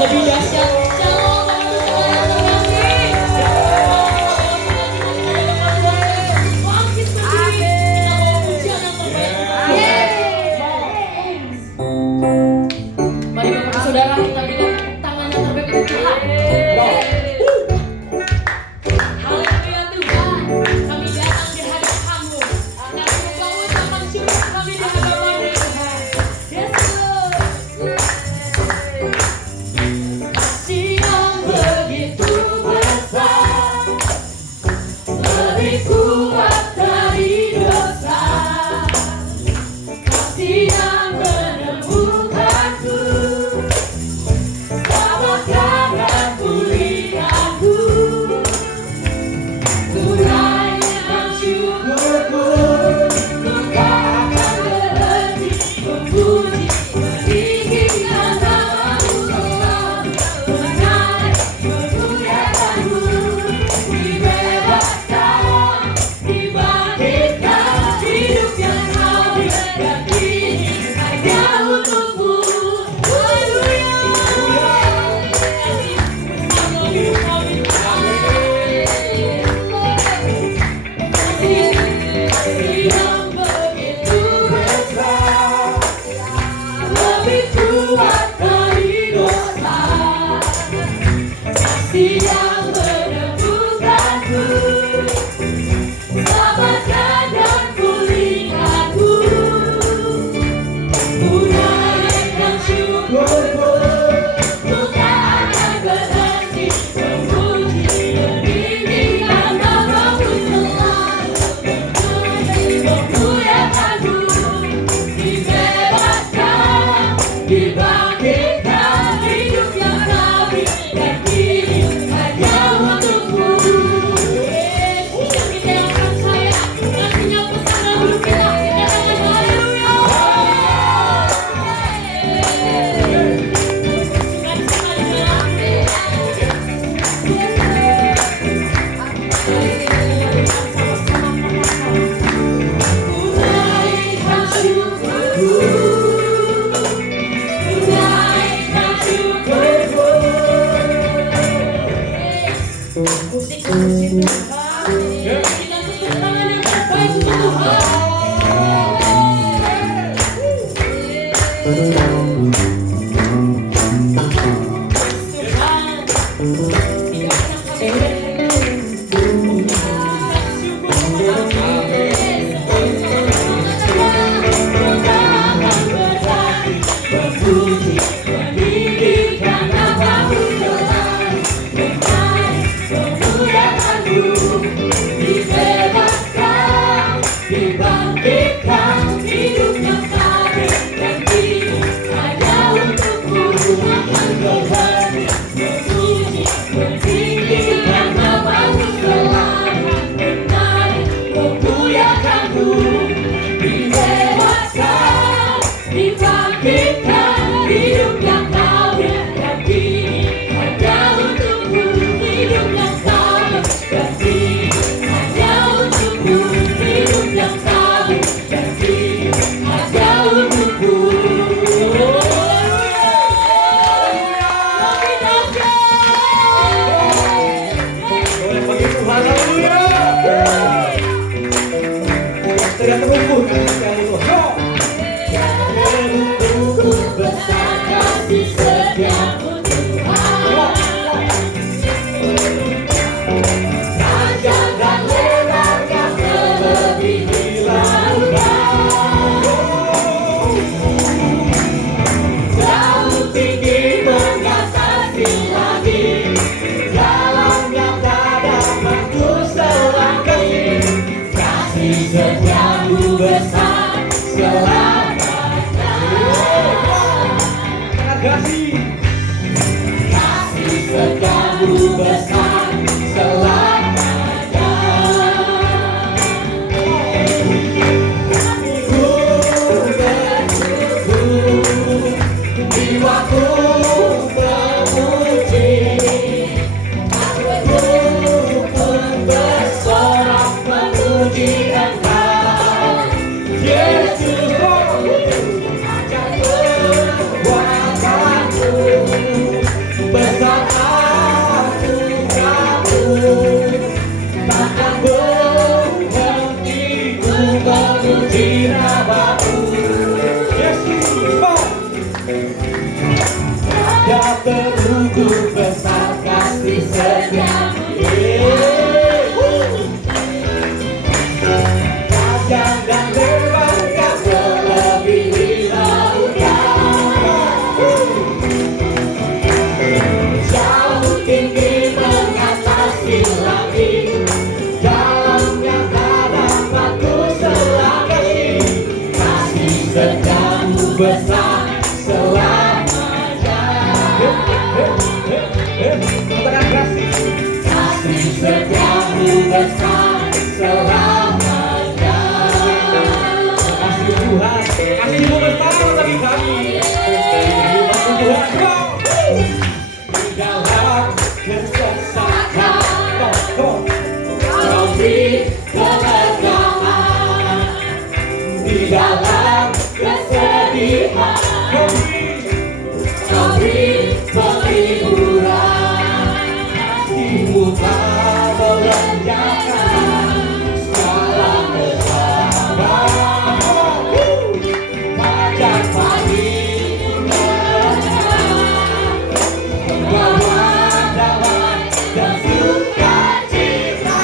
lebih dahsyat. Shalom, Bapak bangkit berdiri. Nama pujian yang terbaik. Mari Bapak Saudara kita berikan tangan yang terbaik untuk Tuhan. Haleluya Tuhan, kami datang di hadapan Kamu. Kami mau ucapkan syukur kami di hadapan-Mu Tuhan. Yes Lord. Kasih yang begitu besar, lebih kuat dari dosa. Kasih yang menemukanku, selamatkan dan pulihkanku. Tunaikan syukurku, ku tak akan berhenti memuji, meninggikan nama-Mu selalu. Menaik, memuliakan-Mu, dibebaskan, dibangkitkan, hidup yang Kau berikan ini hanya untuk-Mu. Haleluya. Kasih yang begitu besar, lebih kuat dari dosa. Kasih yang menemukanku, selamatkan dan pulihkanku. Tunaikan syukurku, ku tak akan berhenti memuji, meninggikan nama-Mu selalu. Memuliakan-Mu, dibebaskan, dibangkitkan, hidup yang Kau berikan ini hanya untuk-Mu. Yang kita yang akan saya ngasihnya pesan dan hidup kita. Katakan haleluya. Tunaikan syukurku, tunaikan syukurku. Musik Tuhan, berikan tepuk tangan yang terbaik untuk Tuhan. Dibangkitkan, hidup yang Kau berikan ini hanya untuk-Mu. Akan berhenti memuji, meninggikan nama-Mu selalu. Menaik, memuliakan-Mu, dibebaskan, dibangkitkan, hidup yang Kau berikan ini hanya untuk-Mu. Hidup yang Kau berikan ini hanya untuk-Mu. Hidup yang Kau berikan ini hanya untuk-Mu. Boleh bagi Tuhan, haleluya. Teriak rumput sekali Tuhan. Begitu besar kasih setia-Mu Tuhan. Panjang dan lebarnya melebihi lautan. Jauh tinggi mengatasi langit, dalamnya tak dapat ku selangkah. Kasih setia-Mu besar selamanya. Kasih. Kasih setia-Mu besar selamanya. Ku bersyukur, jiwaku memuji. Aku pun bersorak memuji Engkau, Yesus. Ajar kekuatanmu Di dalam kesesakan Kau beri keberkahan di dalam kesedihan, kau beri penghiburan. hatimu tak beranjakan segala kesabaran. Fajar pagi membawa damai dan sukacita.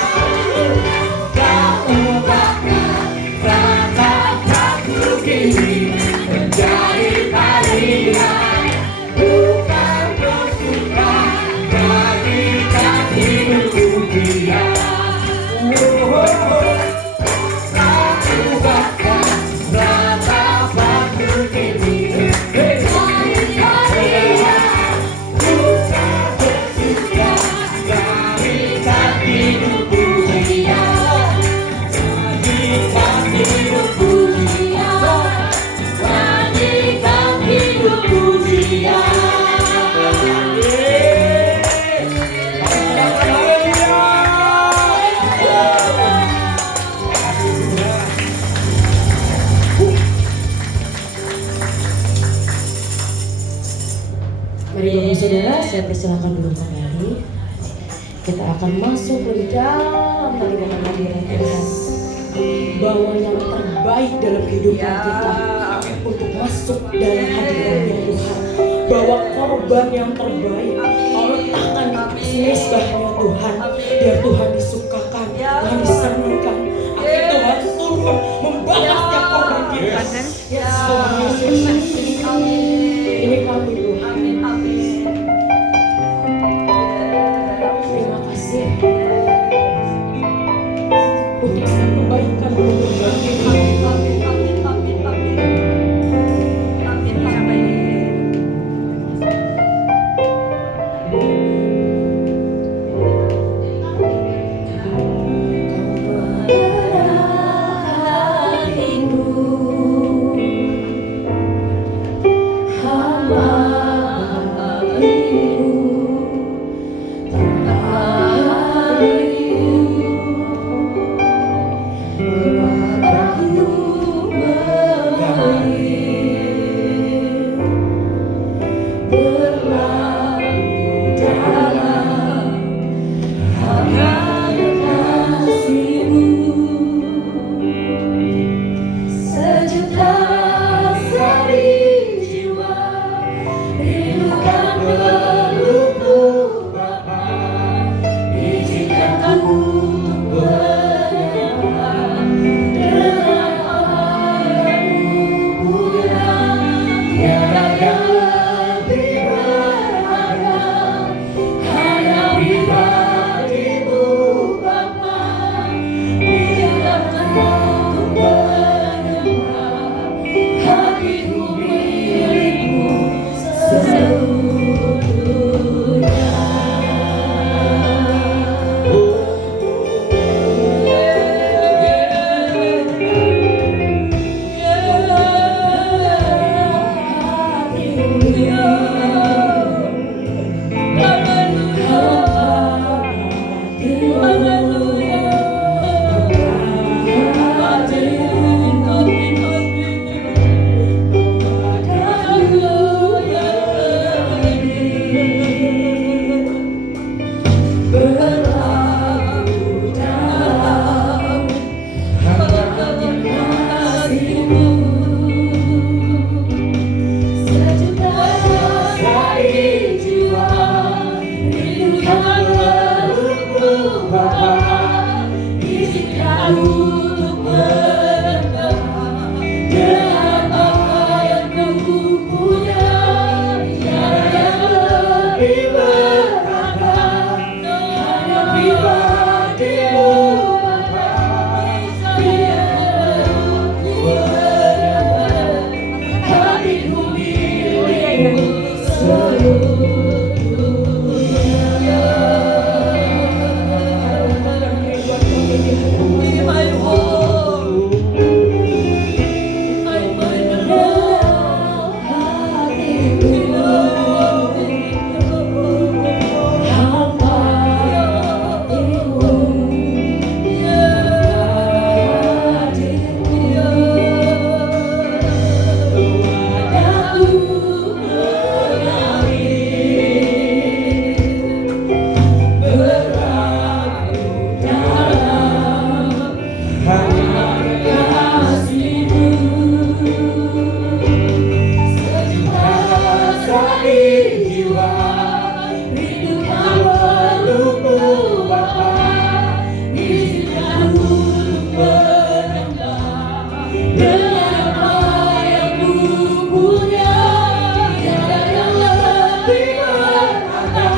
Kau ubahkan ratapan ini menjadi tarian, bukan bersuka bagikan hidupku dia. Kau ubahkan ratapan ini menjadi tarian, bukan bersuka bagikan hidupku dia. Bagikan hidupku dia. Nyanyikan hidupku dia. Mari Bapak Saudara, saya persilakan dulu kembali. Kita akan masuk lebih dalam lagi dalam hadirat Tuhan. Bawa yang terbaik dalam kehidupan kita untuk masuk dalam hadiratnya Tuhan. Bawa korban yang terbaik, kau letakkan di mesbahnya Tuhan, biar Tuhan disukakan, Tuhan disenangkan. Akhir Tuhan turun membalas tiap korban kita. Yes, Tuhan Yesus. Ini kami Tuhan. Terima kasih untuk setiap kebaikan untuk berbagi. sakit jiwa, rindukan pelukmu Bapa. Izinkan untuk berambah dengan apa yang ku punya. Tiada yang lebih berharga,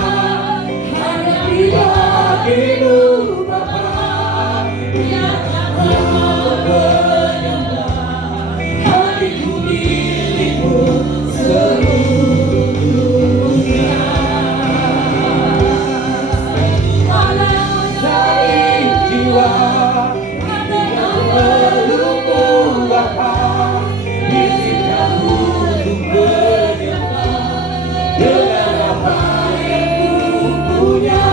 hanya pribadimu Bapa. Biarkan aku berambah, hatiku milikmu seluruhnya. Walau sakit jiwa, ada yang pelukmu Bapa. Izinkan untuk berambah dengan apa yang ku punya.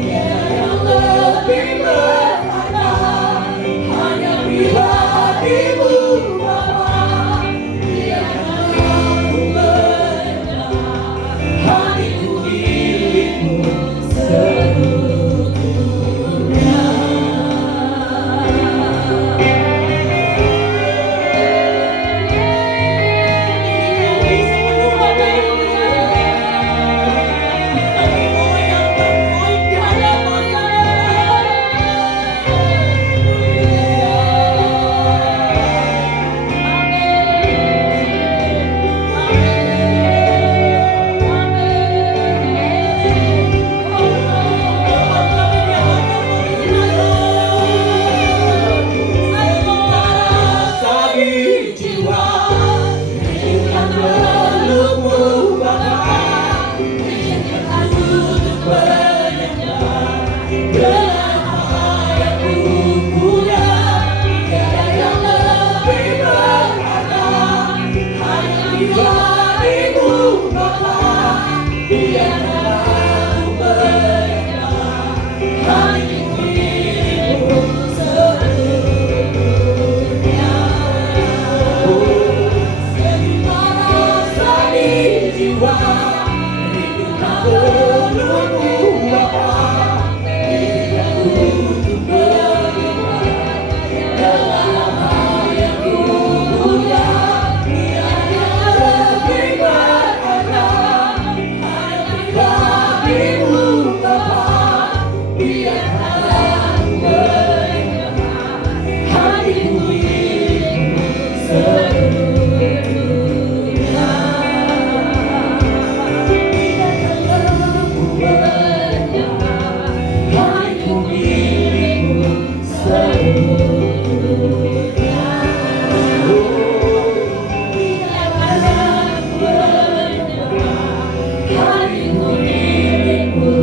Tiada yang lebih berharga, hanya pribadimu Bapa. Biarkan aku berambah, hatiku milikmu seluruhnya. Sakit jiwa, rindukan pelukmu Bapa. Izinkan aku untuk berambah dengan apa yang ku punya. Tiada yang lebih berharga, hanya pribadimu Bapa. Biarkan aku berambah, hatiku milikmu seluruhnya. Sementara sakit jiwa, rindukan pelukmu Bapa. Izinkan untuk berambah dengan apa yang ku punya. Tiada yang lebih berharga, hanya pribadimu Bapa. Biarkan aku berambah, hatiku milikmu seluruhnya. Biarkan aku berambah, hatiku milikmu seluruhnya. Biarkan aku berambah, hatiku milikmu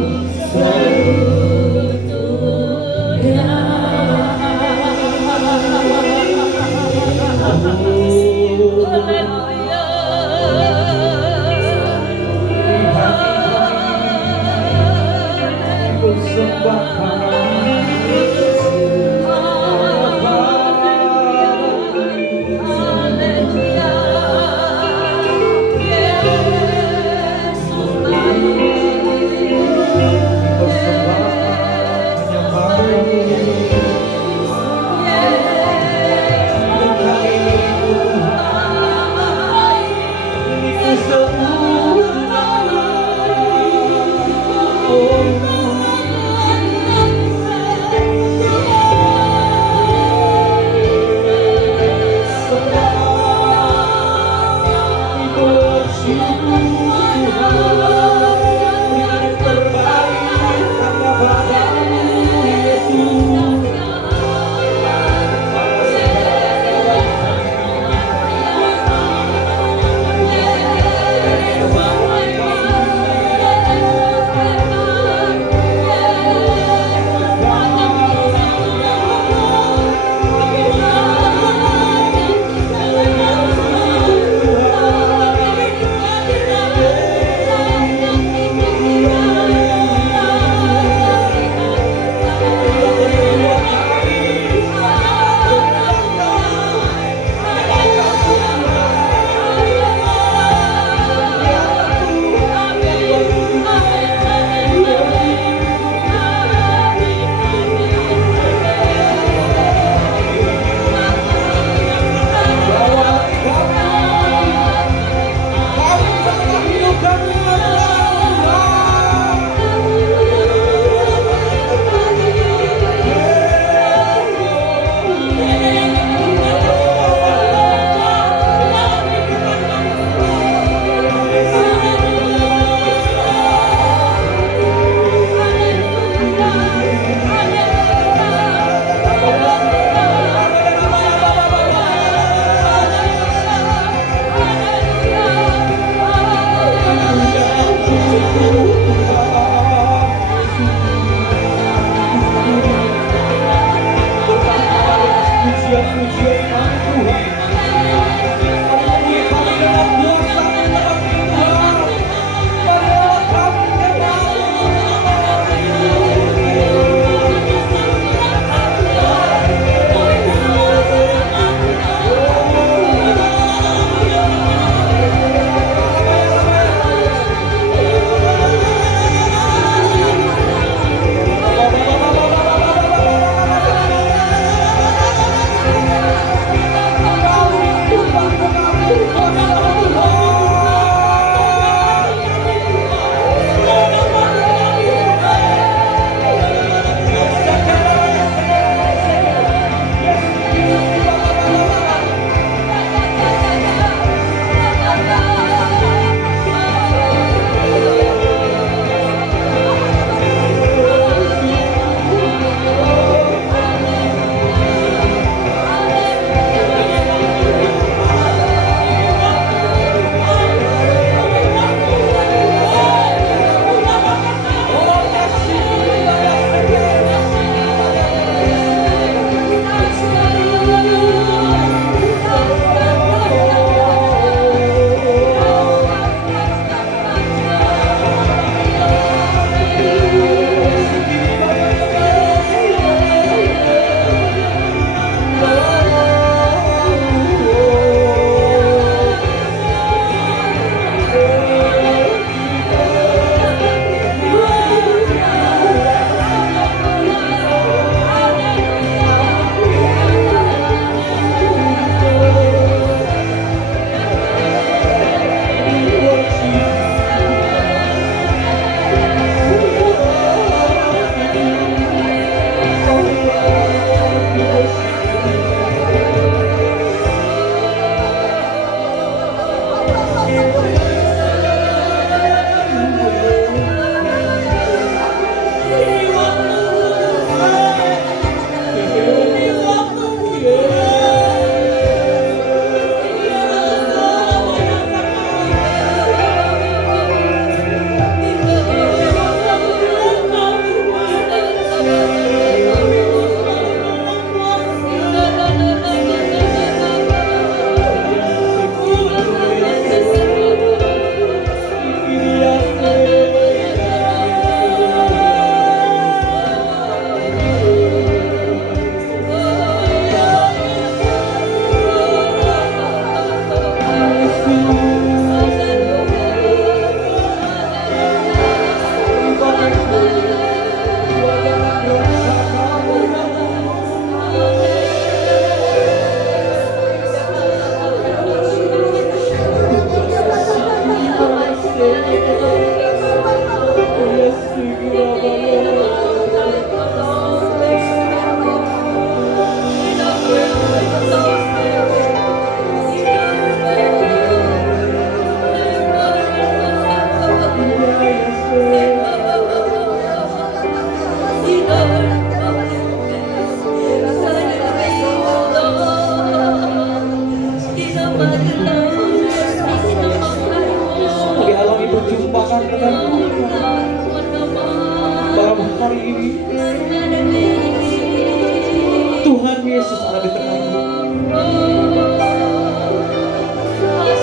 Tuhan Yesus ada di tengahmu.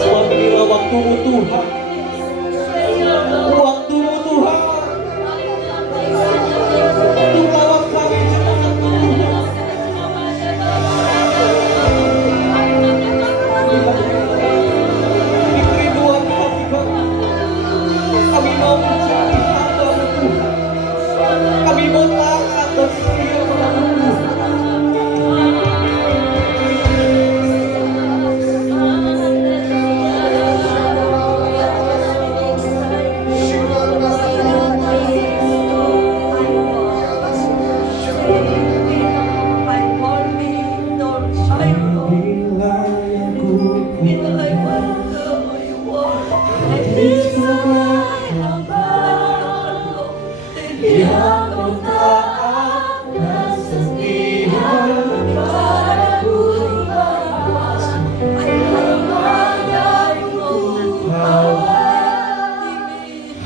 Sebab inilah waktumu Tuhan. Waktumu Tuhan. Untuk lawan kami jemaat Tuhan. Di kerinduan hati kami. Kami mau menjadi hamba Tuhan. Kami mau taat dan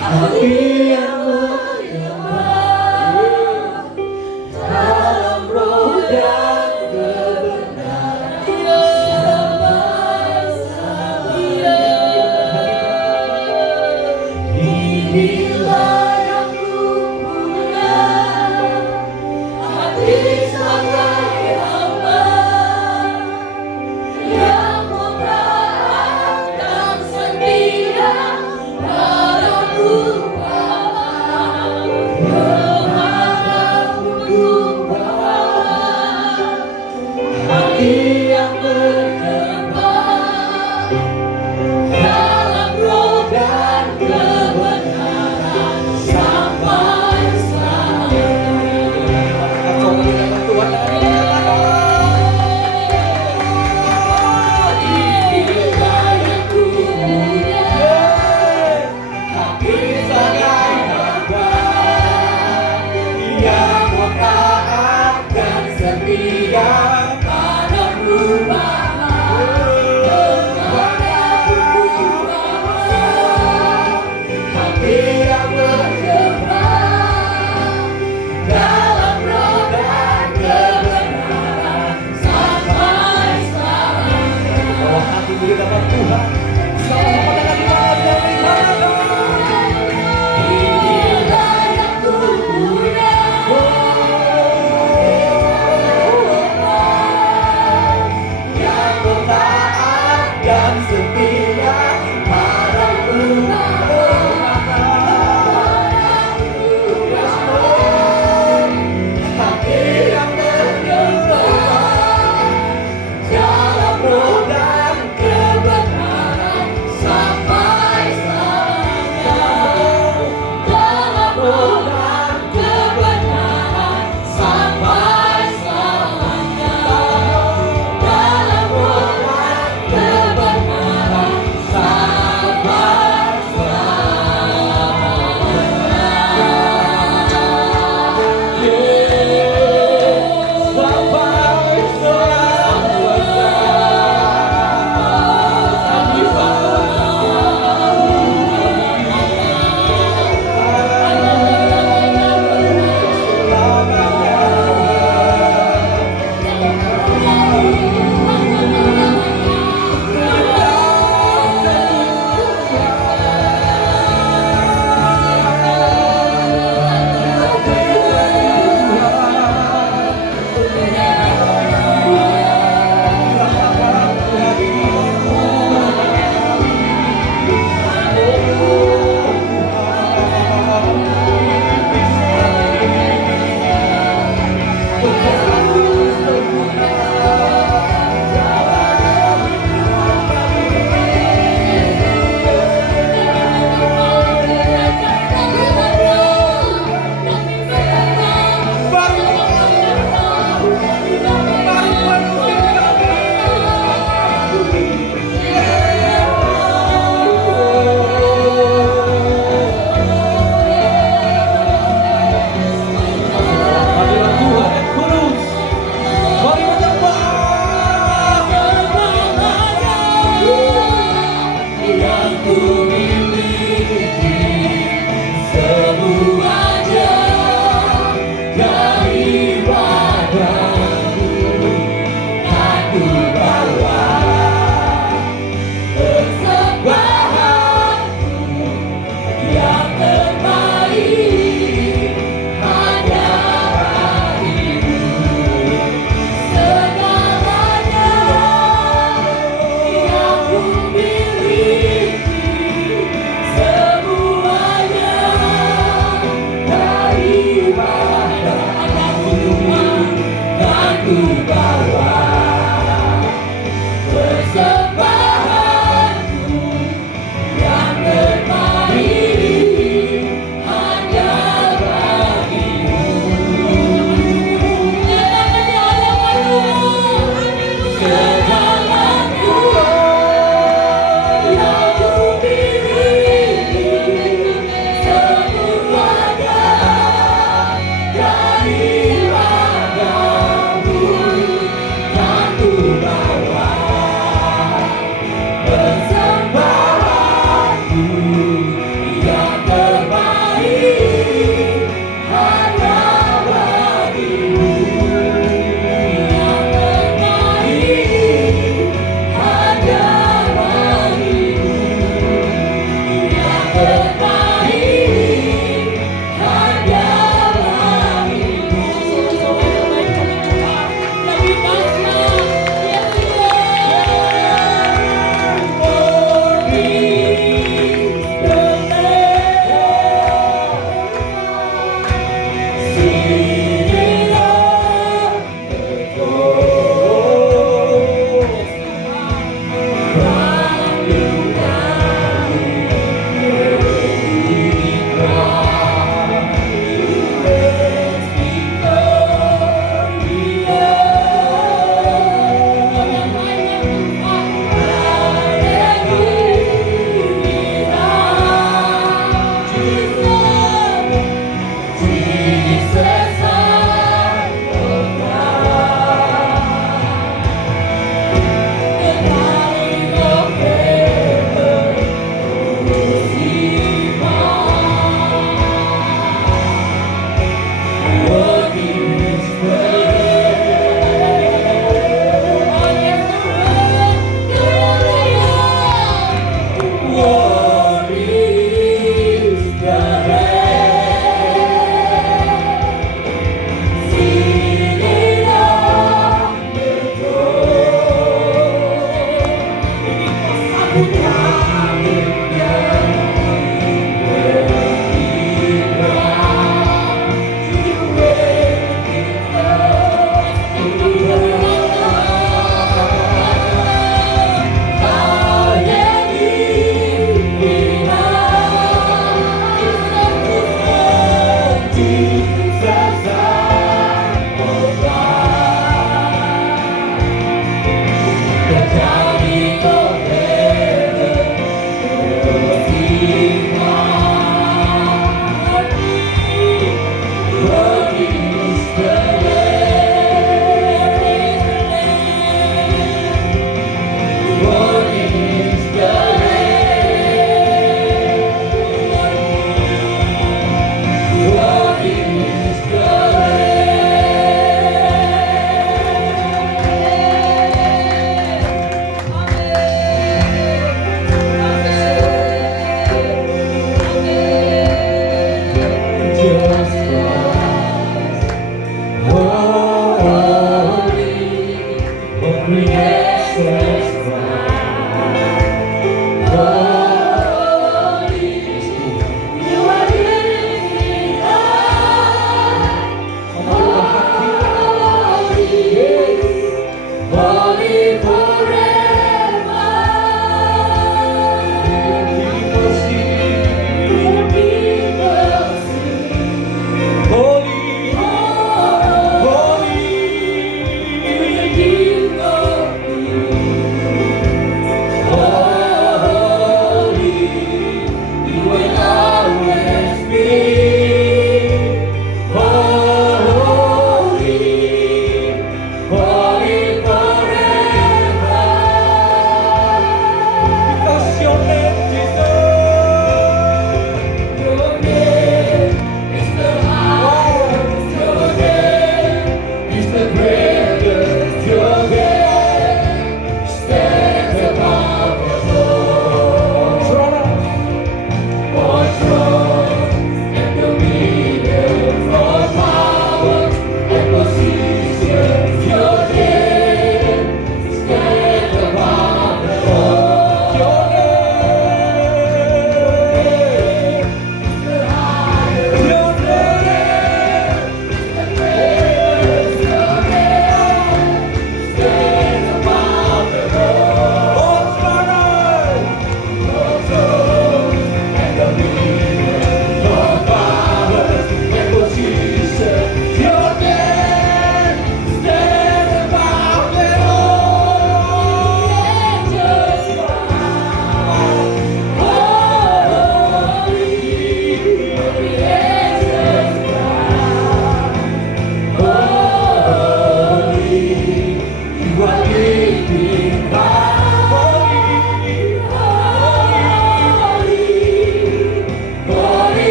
hati yang menyembah dalam roh dan kebenaran. Inilah yang kupunya, hati sebagai hamba yang mentaat dan setia padaku.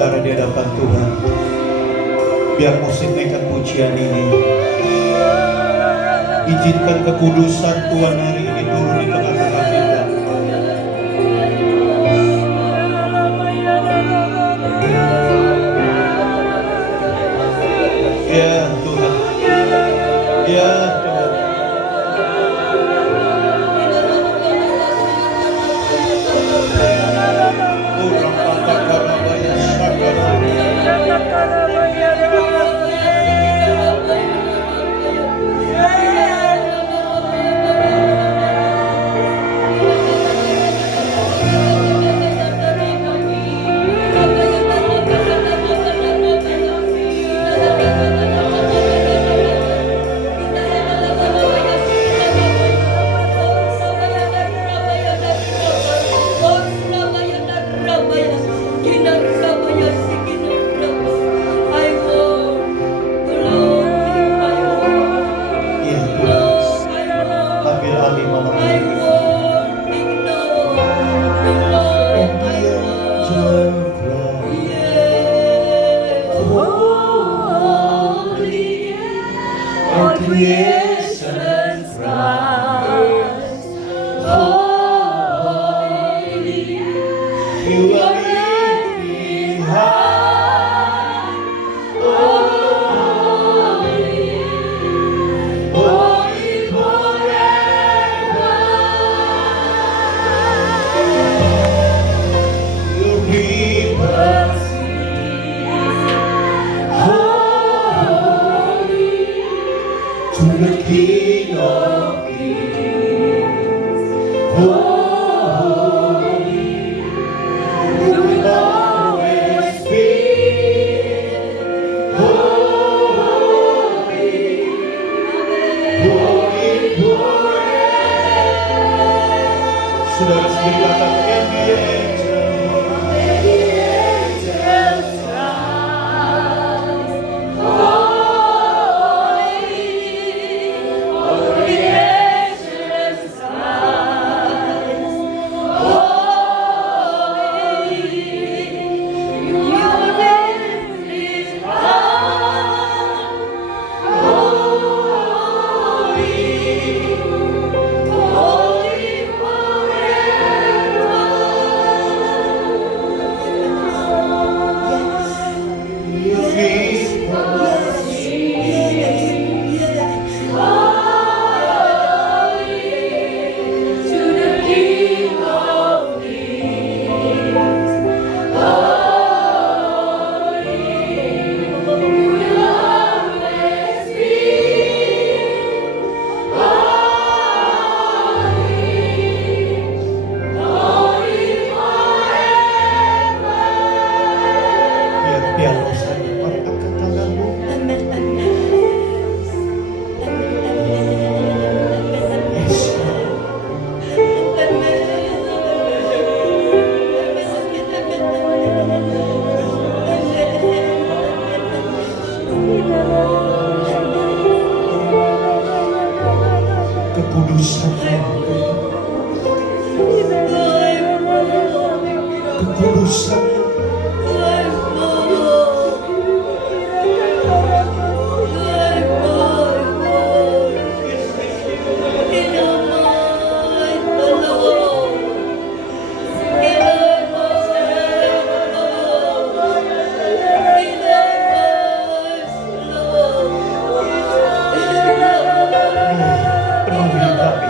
saudara di hadapan Tuhan. Biar musik naikkan pujian ini. Izinkan kekudusan Tuhan hari ini turun di tengah-tengah kita. Ya Tuhan, ya Tuhan. Kurang patah karabaya sakara. Ya Tuhan, ambil alih malam ini. And the angel cried, holy, all creation cries, holy, you are lifted high, holy, holy forever. Your people holy to the King of Kings. Holy, you will always be. Holy, holy forever. Saudara sendiri katakan, and the angels kekudusan kekudusan penuhi kami.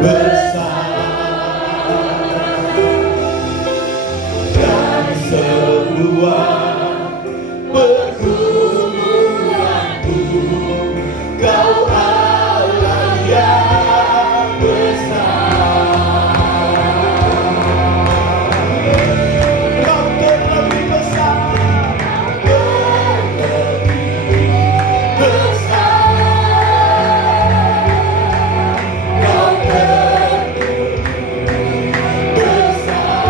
dari semua pergumulanku, Kau Allah yang besar. Kau terlebih besar, terlebih besar. Kau terlebih besar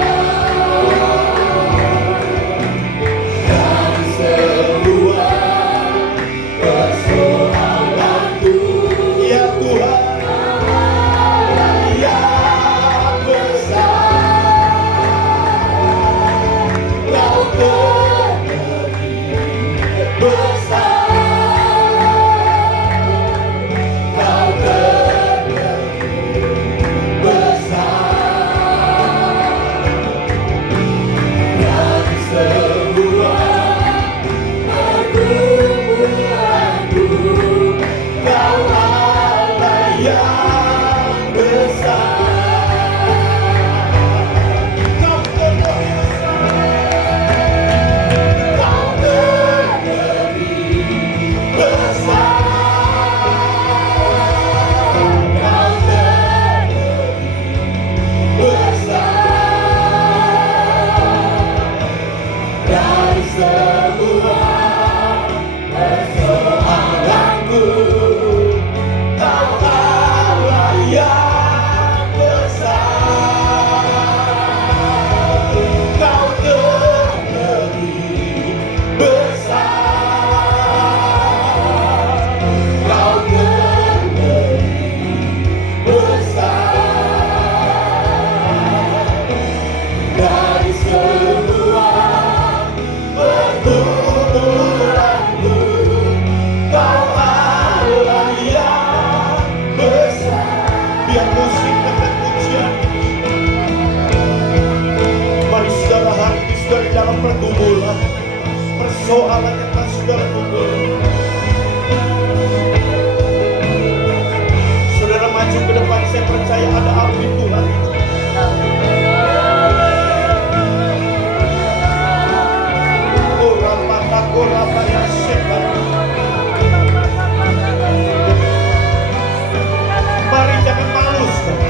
dari semua persoalanku, ya Tuhan yang besar. Kau terlebih besar, Kau terlebih besar dari semua pergumulanku, Kau Allah yang besar. Kau terlebih besar, Kau terlebih besar, Kau terlebih besar dari semua persoalanku, Kau Allah yang besar. Kau terlebih besar, Kau terlebih besar dari semua pergumulanku, Kau Allah yang besar. Biar musik dan pujian, mari saudara hari ini saudara dalam pergumulan, persoalan yang telah saudara gumul, saudara maju ke depan. Saya percaya ada api Tuhan. Mari jangan malu, saudara.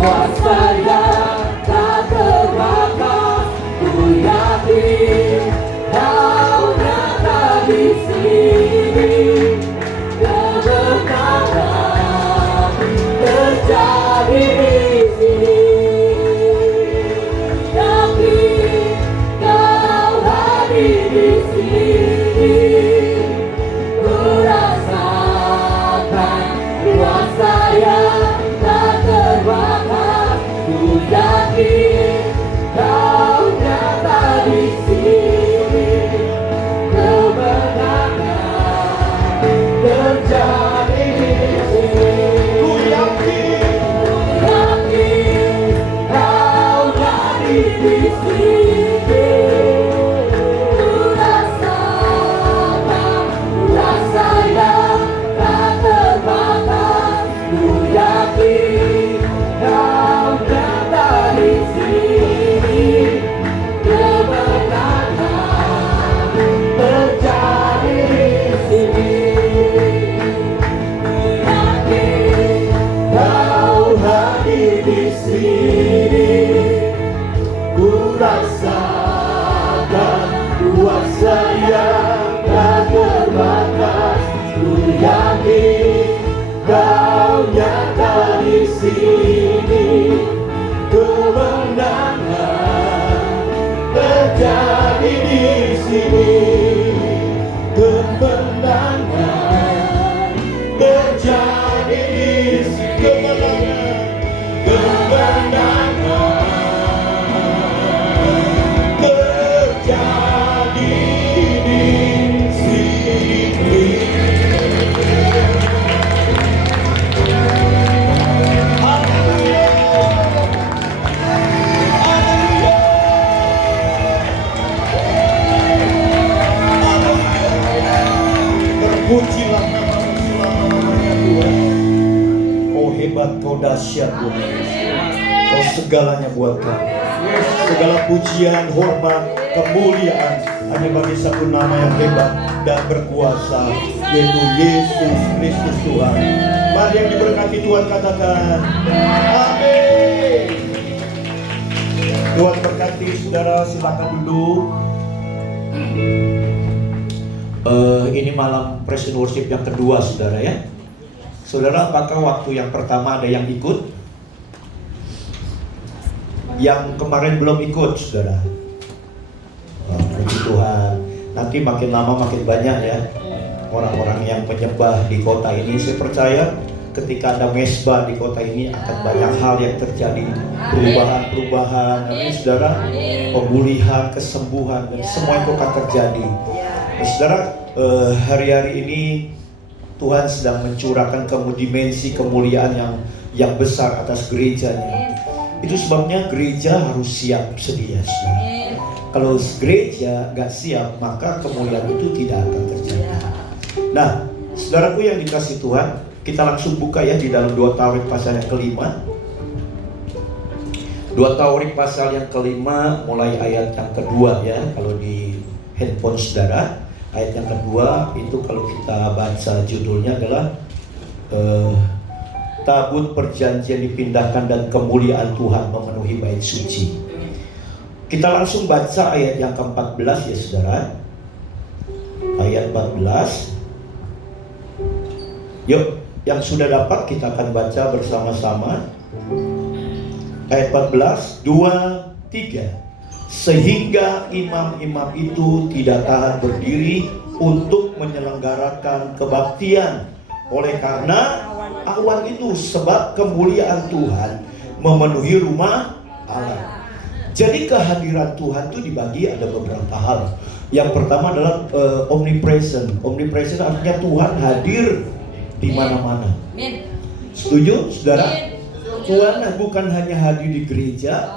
kuasa yang tak terbatas. Ku yakin Kau nyata di sini. Kebenaran terjadi di sini. Yakin Kau hadir di sini. Ku rasakan kuasa yang tak terbatas. Ku yakin Kau nyata di sini. Kebenaran terjadi di sini. Ku yakin Yakin Kau hadir di sini. Ku rasakan kuasa yang tak terbatas. Ku yakin Kau nyata di sini. Kebenaran terjadi di sini. Ku yakin Kau hadir di sini. Ku rasakan kuasa yang tak terbatas. Ku yakin Kau nyata di sini. Kemenangan terjadi di sini. Kemenangan terjadi di sini. Kemenangan terjadi di sini. Haleluya. Haleluya. Terpujilah nama-Mu selama-lamanya Tuhan. Kau hebat, Kau dahsyat Tuhan. Kau segalanya buat kami. Segala pujian, hormat, kemuliaan hanya bagi satu nama yang hebat dan berkuasa, yaitu Yesus Kristus Tuhan. Mari yang diberkati Tuhan katakan amin. Tuhan berkati saudara, silakan duduk. Ini malam praise and worship yang kedua saudara ya. Saudara, apakah waktu yang pertama ada yang ikut? Yang kemarin belum ikut saudara? Puji Tuhan. Nanti makin lama makin banyak ya orang-orang yang menyembah di kota ini. Saya percaya ketika ada mesbah di kota ini akan banyak hal yang terjadi, perubahan-perubahan, amin saudara, pemulihan, kesembuhan, dan semua itu akan terjadi. Saudara, hari-hari ini Tuhan sedang mencurahkan dimensi kemuliaan yang besar atas gerejanya. Itu sebabnya gereja harus siap sedia, saudara. Kalau gereja gak siap, maka kemuliaan itu tidak akan terjadi. Nah, saudaraku yang dikasih Tuhan, kita langsung buka ya di dalam 2 Tawarik pasal yang kelima. 2 Tawarik pasal yang kelima mulai ayat yang kedua ya. Kalau di handphone saudara, ayat yang kedua itu kalau kita baca judulnya adalah Tabut perjanjian dipindahkan dan kemuliaan Tuhan memenuhi bait suci. Kita langsung baca ayat yang ke-14 ya saudara. Ayat 14. Yuk, yang sudah dapat kita akan baca bersama-sama. Ayat 14, 2, 3. Sehingga imam-imam itu tidak tahan berdiri untuk menyelenggarakan kebaktian. Oleh karena awan itu, sebab kemuliaan Tuhan memenuhi rumah Allah. Jadi kehadiran Tuhan itu dibagi ada beberapa hal. Yang pertama adalah omnipresent. Omnipresent artinya Tuhan hadir di mana-mana. Setuju, saudara? Tuhan bukan hanya hadir di gereja,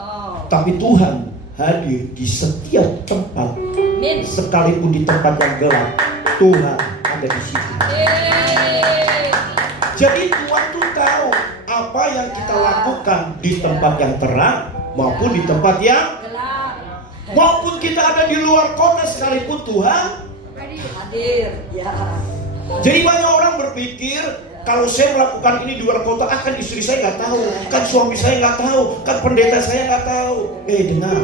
tapi Tuhan hadir di setiap tempat. Sekalipun di tempat yang gelap, Tuhan ada di situ. Jadi Tuhan tuh tahu apa yang kita lakukan di tempat yang terang maupun di tempat yang gelap. Maupun kita ada di luar kota sekalipun Tuhan hadir. Ya. Jadi banyak orang berpikir Kalau saya melakukan ini di luar kota, kan istri saya nggak tahu, kan suami saya nggak tahu, kan pendeta saya nggak tahu. Dengar,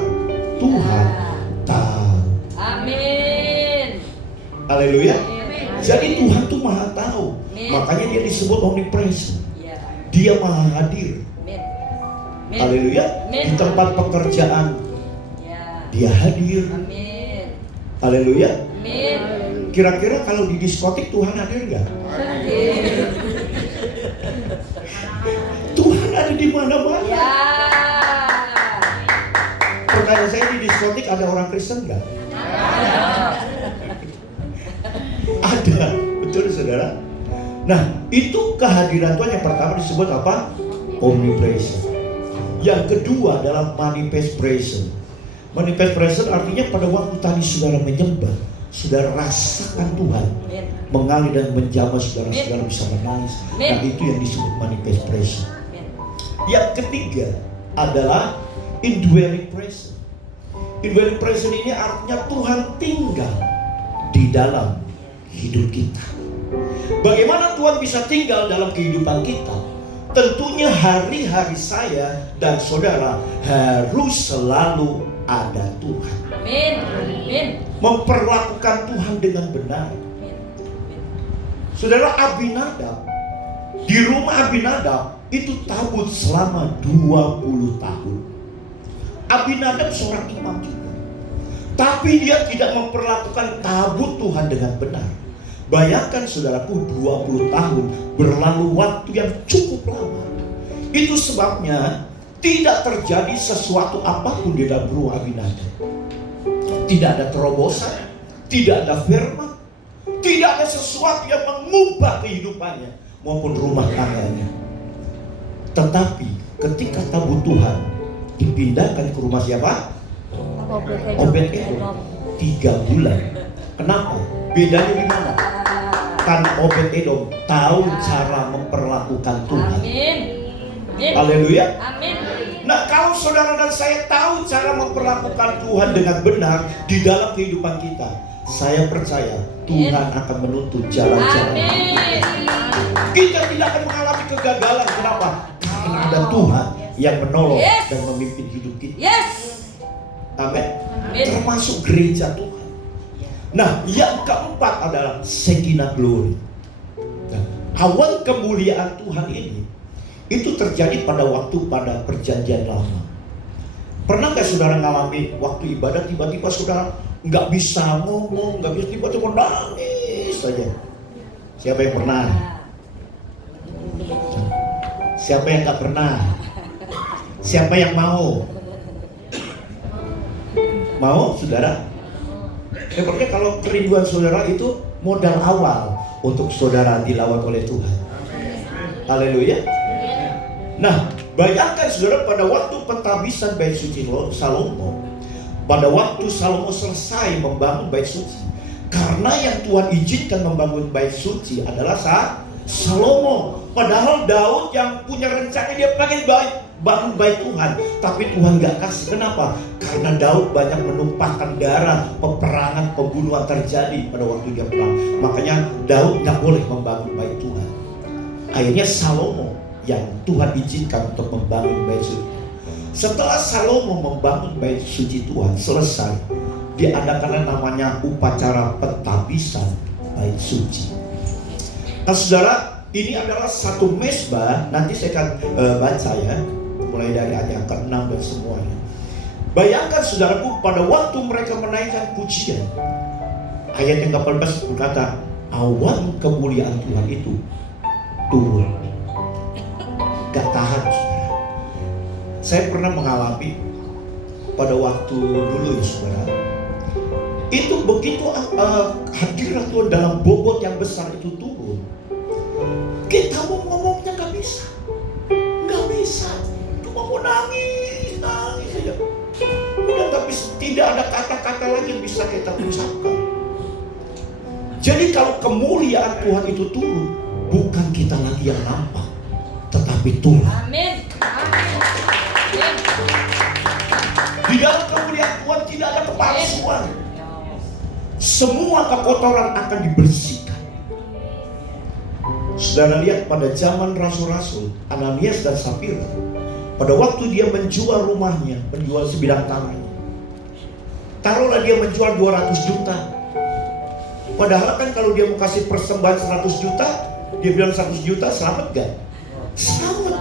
Tuhan tahu. Amin. Haleluya. Amin. Jadi Tuhan tuh maha tahu. Amin. Makanya dia disebut omnipresent. Ya. Dia maha hadir. Amin. Amin. Haleluya. Amin. Di tempat pekerjaan Ya. dia hadir. Amin. Haleluya. Amin. Kira-kira kalau di diskotik Tuhan hadir nggak? Hadir. Tuhan ada di mana-mana. Ya. Pertanyaan saya, di diskotik ada orang Kristen nggak? Ada, betul saudara. Nah, itu kehadiran Tuhan yang pertama disebut apa? Omnipresent. Yang kedua adalah manifest presence. Manifest presence artinya pada waktu tadi saudara menyembah, saudara rasakan Tuhan Amin. mengalir dan menjamah, saudara-saudara bisa menangis. Nah, itu yang disebut manifest presence. Amin. Yang ketiga adalah indwelling presence. Indwelling presence ini artinya Tuhan tinggal di dalam hidup kita. Bagaimana Tuhan bisa tinggal dalam kehidupan kita? Tentunya hari-hari saya dan saudara harus selalu ada Tuhan. Amin. Amin. Memperlakukan Tuhan dengan benar. Amin. Saudara, Abinadab, di rumah Abinadab itu tabut selama 20 tahun. Abinadab seorang imam juga, tapi dia tidak memperlakukan tabut Tuhan dengan benar. Bayangkan saudaraku, 20 tahun berlalu, waktu yang cukup lama. Itu sebabnya tidak terjadi sesuatu apapun di dalam rumah Abinadab. Tidak ada terobosan, tidak ada firman, tidak ada sesuatu yang mengubah kehidupannya maupun rumah tangganya. Tetapi ketika tabut Tuhan dipindahkan ke rumah siapa? Obed-Edom. 3 bulan. Kenapa? Bedanya di mana? Karena Obed-Edom tahu cara memperlakukan Tuhan. Amin. Amin. Haleluya. Amin. Nah, kalau saudara dan saya tahu cara memperlakukan Tuhan dengan benar di dalam kehidupan kita, saya percaya Tuhan akan menuntun jalan-jalan. Amin. Kita tidak akan mengalami kegagalan. Kenapa? Karena ada Tuhan yang menolong Yes. dan memimpin hidup kita. Yes. Amin. Amin. Termasuk gereja Tuhan. Nah, yang keempat adalah Shekinah glory. Nah, awan kemuliaan Tuhan ini itu terjadi pada perjanjian lama. Pernah nggak saudara ngalami waktu ibadah tiba-tiba saudara nggak bisa ngomong, nggak bisa, tiba-tiba nangis saja? Siapa yang pernah? Siapa yang nggak pernah? Siapa yang mau? Mau, saudara? Sepertinya kalau kerinduan saudara itu modal awal untuk saudara dilawat oleh Tuhan. Haleluya. Nah, bayangkan saudara, pada waktu pentabisan bait suci Salomo, pada waktu Salomo selesai membangun bait suci, karena yang Tuhan izinkan membangun bait suci adalah Salomo. Padahal Daud yang punya rencana, dia pengen bangun bait Tuhan, tapi Tuhan gak kasih. Kenapa? Karena Daud banyak menumpahkan darah, peperangan, pembunuhan terjadi pada waktu dia perang. Makanya Daud gak boleh membangun bait Tuhan. Akhirnya Salomo yang Tuhan izinkan untuk membangun bait suci. Setelah Salomo membangun bait suci Tuhan selesai, diadakan namanya upacara pentabisan bait suci. Nah saudara, ini adalah satu mezbah. Nanti saya akan baca ya, mulai dari ayat yang ke-6 dan semuanya. Bayangkan saudaraku, pada waktu mereka menaikkan pujian, ayat yang ke-14 berkata, awan kemuliaan Tuhan itu turun. Gak tahan saudara. Saya pernah mengalami pada waktu dulu ya saudara, itu begitu hadirat Tuhan dalam bobot yang besar itu turun, kita mau ngomongnya gak bisa. Cuma mau nangis aja. Udah gak bisa, tidak ada kata-kata lagi yang bisa kita ucapkan. Jadi kalau kemuliaan Tuhan itu turun, bukan kita lagi yang nampak, tetapi Tuhan. Amin. Amin. Di dalam kemuliaan Tuhan tidak ada kepalsuan. Semua kekotoran akan dibersihkan. Saudara lihat pada zaman rasul-rasul, Ananias dan Safira, pada waktu dia menjual rumahnya, menjual sebidang tanahnya, taruhlah dia menjual 200 juta. Padahal kan kalau dia mau kasih persembahan 100 juta, dia bilang 100 juta selamat gak? Selamat.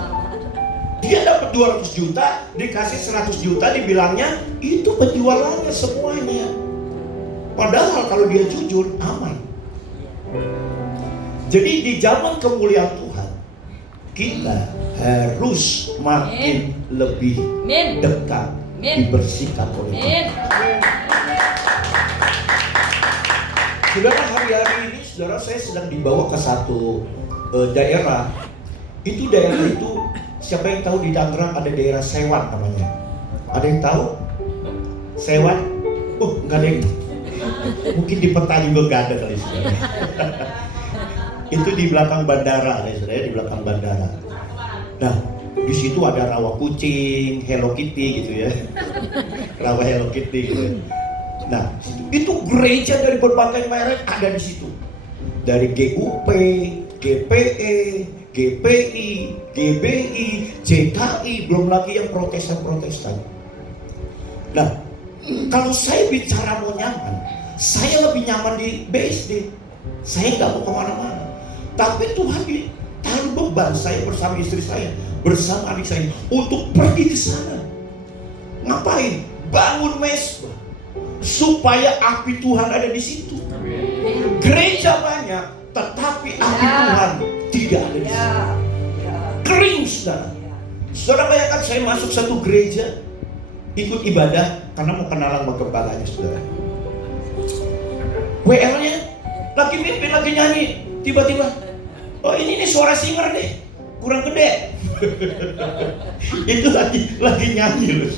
Dia dapat 200 juta, dikasih 100 juta, dibilangnya itu penjualannya semuanya. Padahal kalau dia jujur, aman. Jadi di zaman kemuliaan Tuhan, kita harus makin lebih dekat, dibersihkan oleh Tuhan. Saudara, hari-hari ini saudara, saya sedang dibawa ke satu daerah. Itu daerah itu, siapa yang tahu di Tangerang ada daerah Sewan namanya? Ada yang tahu? Sewan? Oh, nggak ada yang tahu. Mungkin di peta juga nggak ada kali saudara. Itu di belakang bandara, ya saudara, di belakang bandara. Nah, di situ ada rawa kucing, Hello Kitty gitu ya. Rawa Hello Kitty gitu. Nah, itu gereja dari berbagai merek ada di situ. Dari GUP, GPE, GPI, GBI, JKI, belum lagi yang Protestan. Nah, kalau saya bicara mau nyaman, saya lebih nyaman di BSD. Saya nggak mau kemana-mana. Tapi Tuhan taruh beban saya bersama istri saya, bersama adik saya untuk pergi ke sana. Ngapain? Bangun mesbah supaya api Tuhan ada di situ. Gereja banyak, tetapi api Tuhan tidak ada di situ. Kering, saudara. Saudara bayangkan saya masuk satu gereja, ikut ibadah karena mau kenalan sama gembalanya, saudara. WL-nya lagi mimpin, lagi nyanyi, tiba-tiba, oh ini nih suara singer nih, kurang gede. Itu lagi nyanyi loh.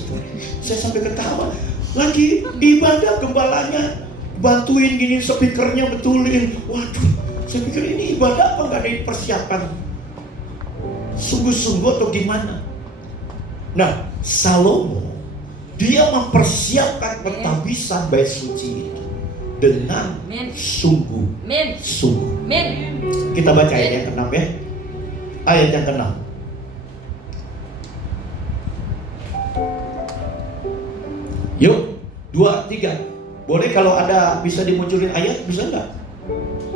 Saya sampai ketawa. Lagi ibadah gembalanya bantuin gini, speakernya betulin. Waduh, saya pikir ini ibadah apa nggak ada persiapan sungguh-sungguh atau gimana? Nah, Salomo dia mempersiapkan pentabisan bait suci itu dengan sungguh-sungguh. Kita baca ayat yang ke-6 ya. Ayat yang ke-6. Yuk, 2, 3. Boleh kalau ada bisa dimunculin ayat, bisa enggak?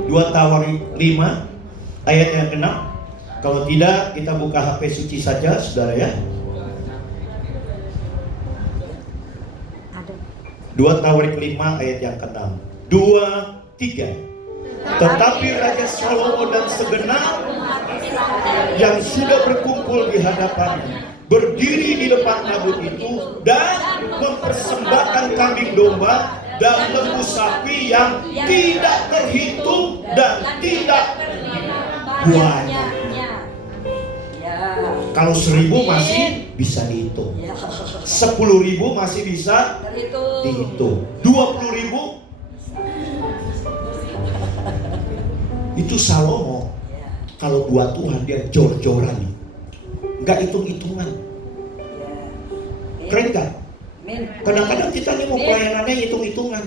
2 Tawarik 5 ayat yang ke-6. Kalau tidak, kita buka HP suci saja, saudara ya. 2 Tawarik 5 ayat yang ke-6. 2, 3. Tetapi Raja Salomo dan segenap yang sudah berkumpul di hadapannya berdiri di depan tabut itu dan mempersembahkan kambing domba dan lembu sapi yang tidak terhitung dan tidak banyak. Kalau 1.000 masih bisa dihitung, 10.000 masih bisa dihitung, 20.000 itu Salomo. Kalau buat Tuhan dia jor-joran, nggak hitung-hitungan. Keren gak? Kadang-kadang kita nih mau pelayanannya hitung-hitungan.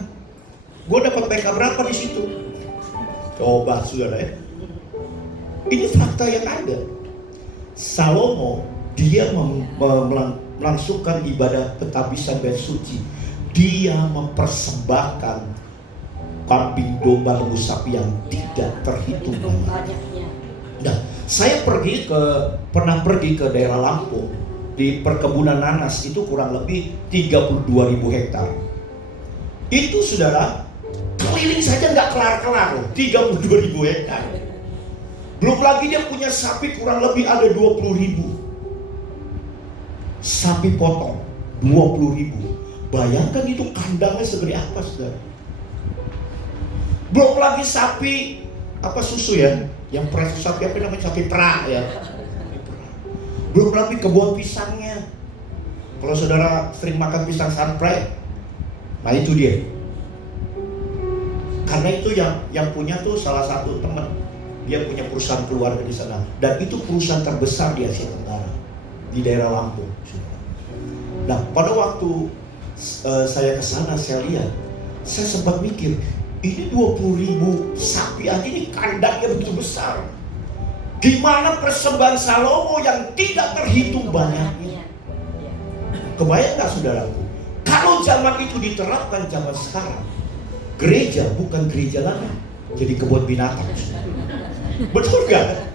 Gue dapat PK berapa di situ? Coba saudara ya. Ini fakta yang ada. Salomo dia melangsungkan ibadah pentabisan bait suci. Dia mempersembahkan kambing domba lembu sapi yang tidak terhitung banyaknya. Nah, saya pernah pergi ke daerah Lampung di perkebunan nanas itu kurang lebih 32.000 hektar. Itu saudara keliling saja nggak kelar-kelar, 32.000 hektar. Belum lagi dia punya sapi kurang lebih ada 20.000. Sapi potong 20.000. Bayangkan itu kandangnya segede apa, saudara. Belum lagi sapi apa susu ya, yang presu sapi apa namanya, sapi perah ya. Belum lagi kebun pisangnya. Kalau saudara sering makan pisang sunflower, nah itu dia. Karena itu yang punya tuh salah satu teman, dia punya perusahaan keluarga di sana, dan itu perusahaan terbesar di Asia Tenggara, di daerah Lampung. Nah, pada waktu saya ke sana, saya lihat, saya sempat mikir, ini 20.000 sapi aja, ini kandangnya begitu besar. Gimana persembahan Salomo yang tidak terhitung banyaknya. Kebayang gak saudaraku? Kalau zaman itu diterapkan zaman sekarang, gereja bukan gereja lagi, jadi kebun binatang. Betul gak?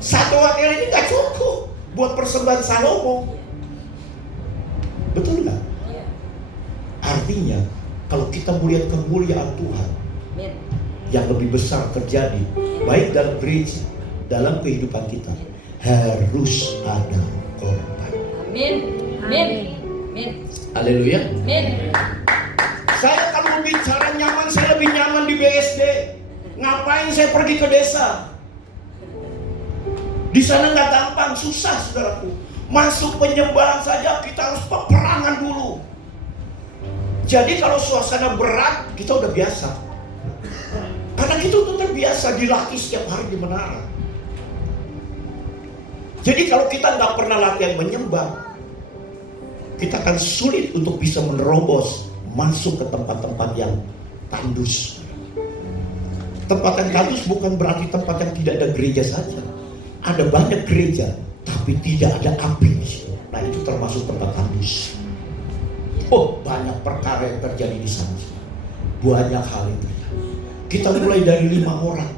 Satu hotel ini gak cukup buat persembahan Salomo. Betul gak? Artinya kalau kita melihat kemuliaan Tuhan yang lebih besar terjadi, baik dalam gereja, dalam kehidupan kita, harus ada korban. Amin. Amin. Amin. Haleluya. Amin. Saya kalau bicara nyaman, saya lebih nyaman di BSD. Ngapain saya pergi ke desa? Di sana nggak gampang, susah saudaraku. Masuk penyembahan saja kita harus peperangan dulu. Jadi kalau suasana berat, kita udah biasa. Karena kita udah terbiasa dilatih setiap hari di menara. Jadi kalau kita nggak pernah latihan menyembah, kita akan sulit untuk bisa menerobos masuk ke tempat-tempat yang tandus. Tempat yang tandus bukan berarti tempat yang tidak ada gereja saja. Ada banyak gereja, tapi tidak ada api di situ. Nah itu termasuk tempat tandus. Oh, banyak perkara yang terjadi di sana. Banyak hal yang terjadi. Kita mulai dari 5 orang.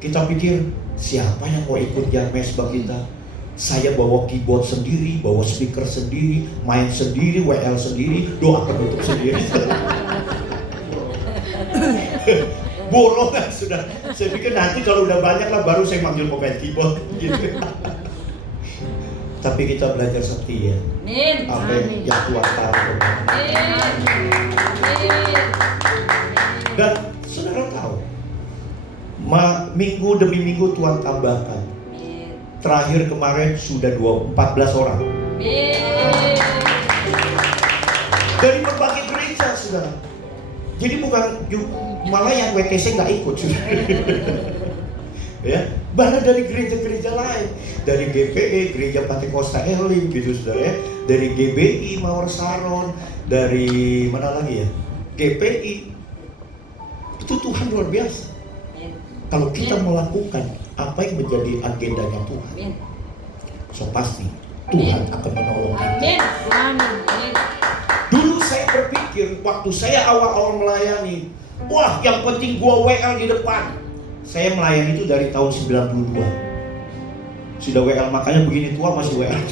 Kita pikir siapa yang mau ikut yang mesbah kita? Saya bawa keyboard sendiri, bawa speaker sendiri, main sendiri, WL sendiri, doa penutup sendiri. Borongan sudah. Saya pikir nanti kalau udah banyak lah baru saya manggil pemain keyboard gitu. Tapi kita belajar setia. Amin. Apa yang Tuhan taruh. Dan saudara tahu, minggu demi minggu Tuhan tambahkan. Terakhir kemarin sudah 14 orang. Dari berbagai gereja, saudara. Jadi bukan malah yang WTC nggak ikut, saudara. Ya, bahkan dari gereja-gereja lain, dari GPE, Gereja Pantekosta Elim, gitu saudara ya. Dari GBI Mawar Saron, dari mana lagi ya? GPI. Itu Tuhan luar biasa. Kalau kita melakukan apa yang menjadi agendanya Tuhan, so pasti Tuhan akan menolong kita. Amin. Dulu saya berpikir waktu saya awal-awal melayani, wah yang penting gua WL di depan. Saya melayani itu dari tahun 92. Sudah WL, makanya begini tua masih WL.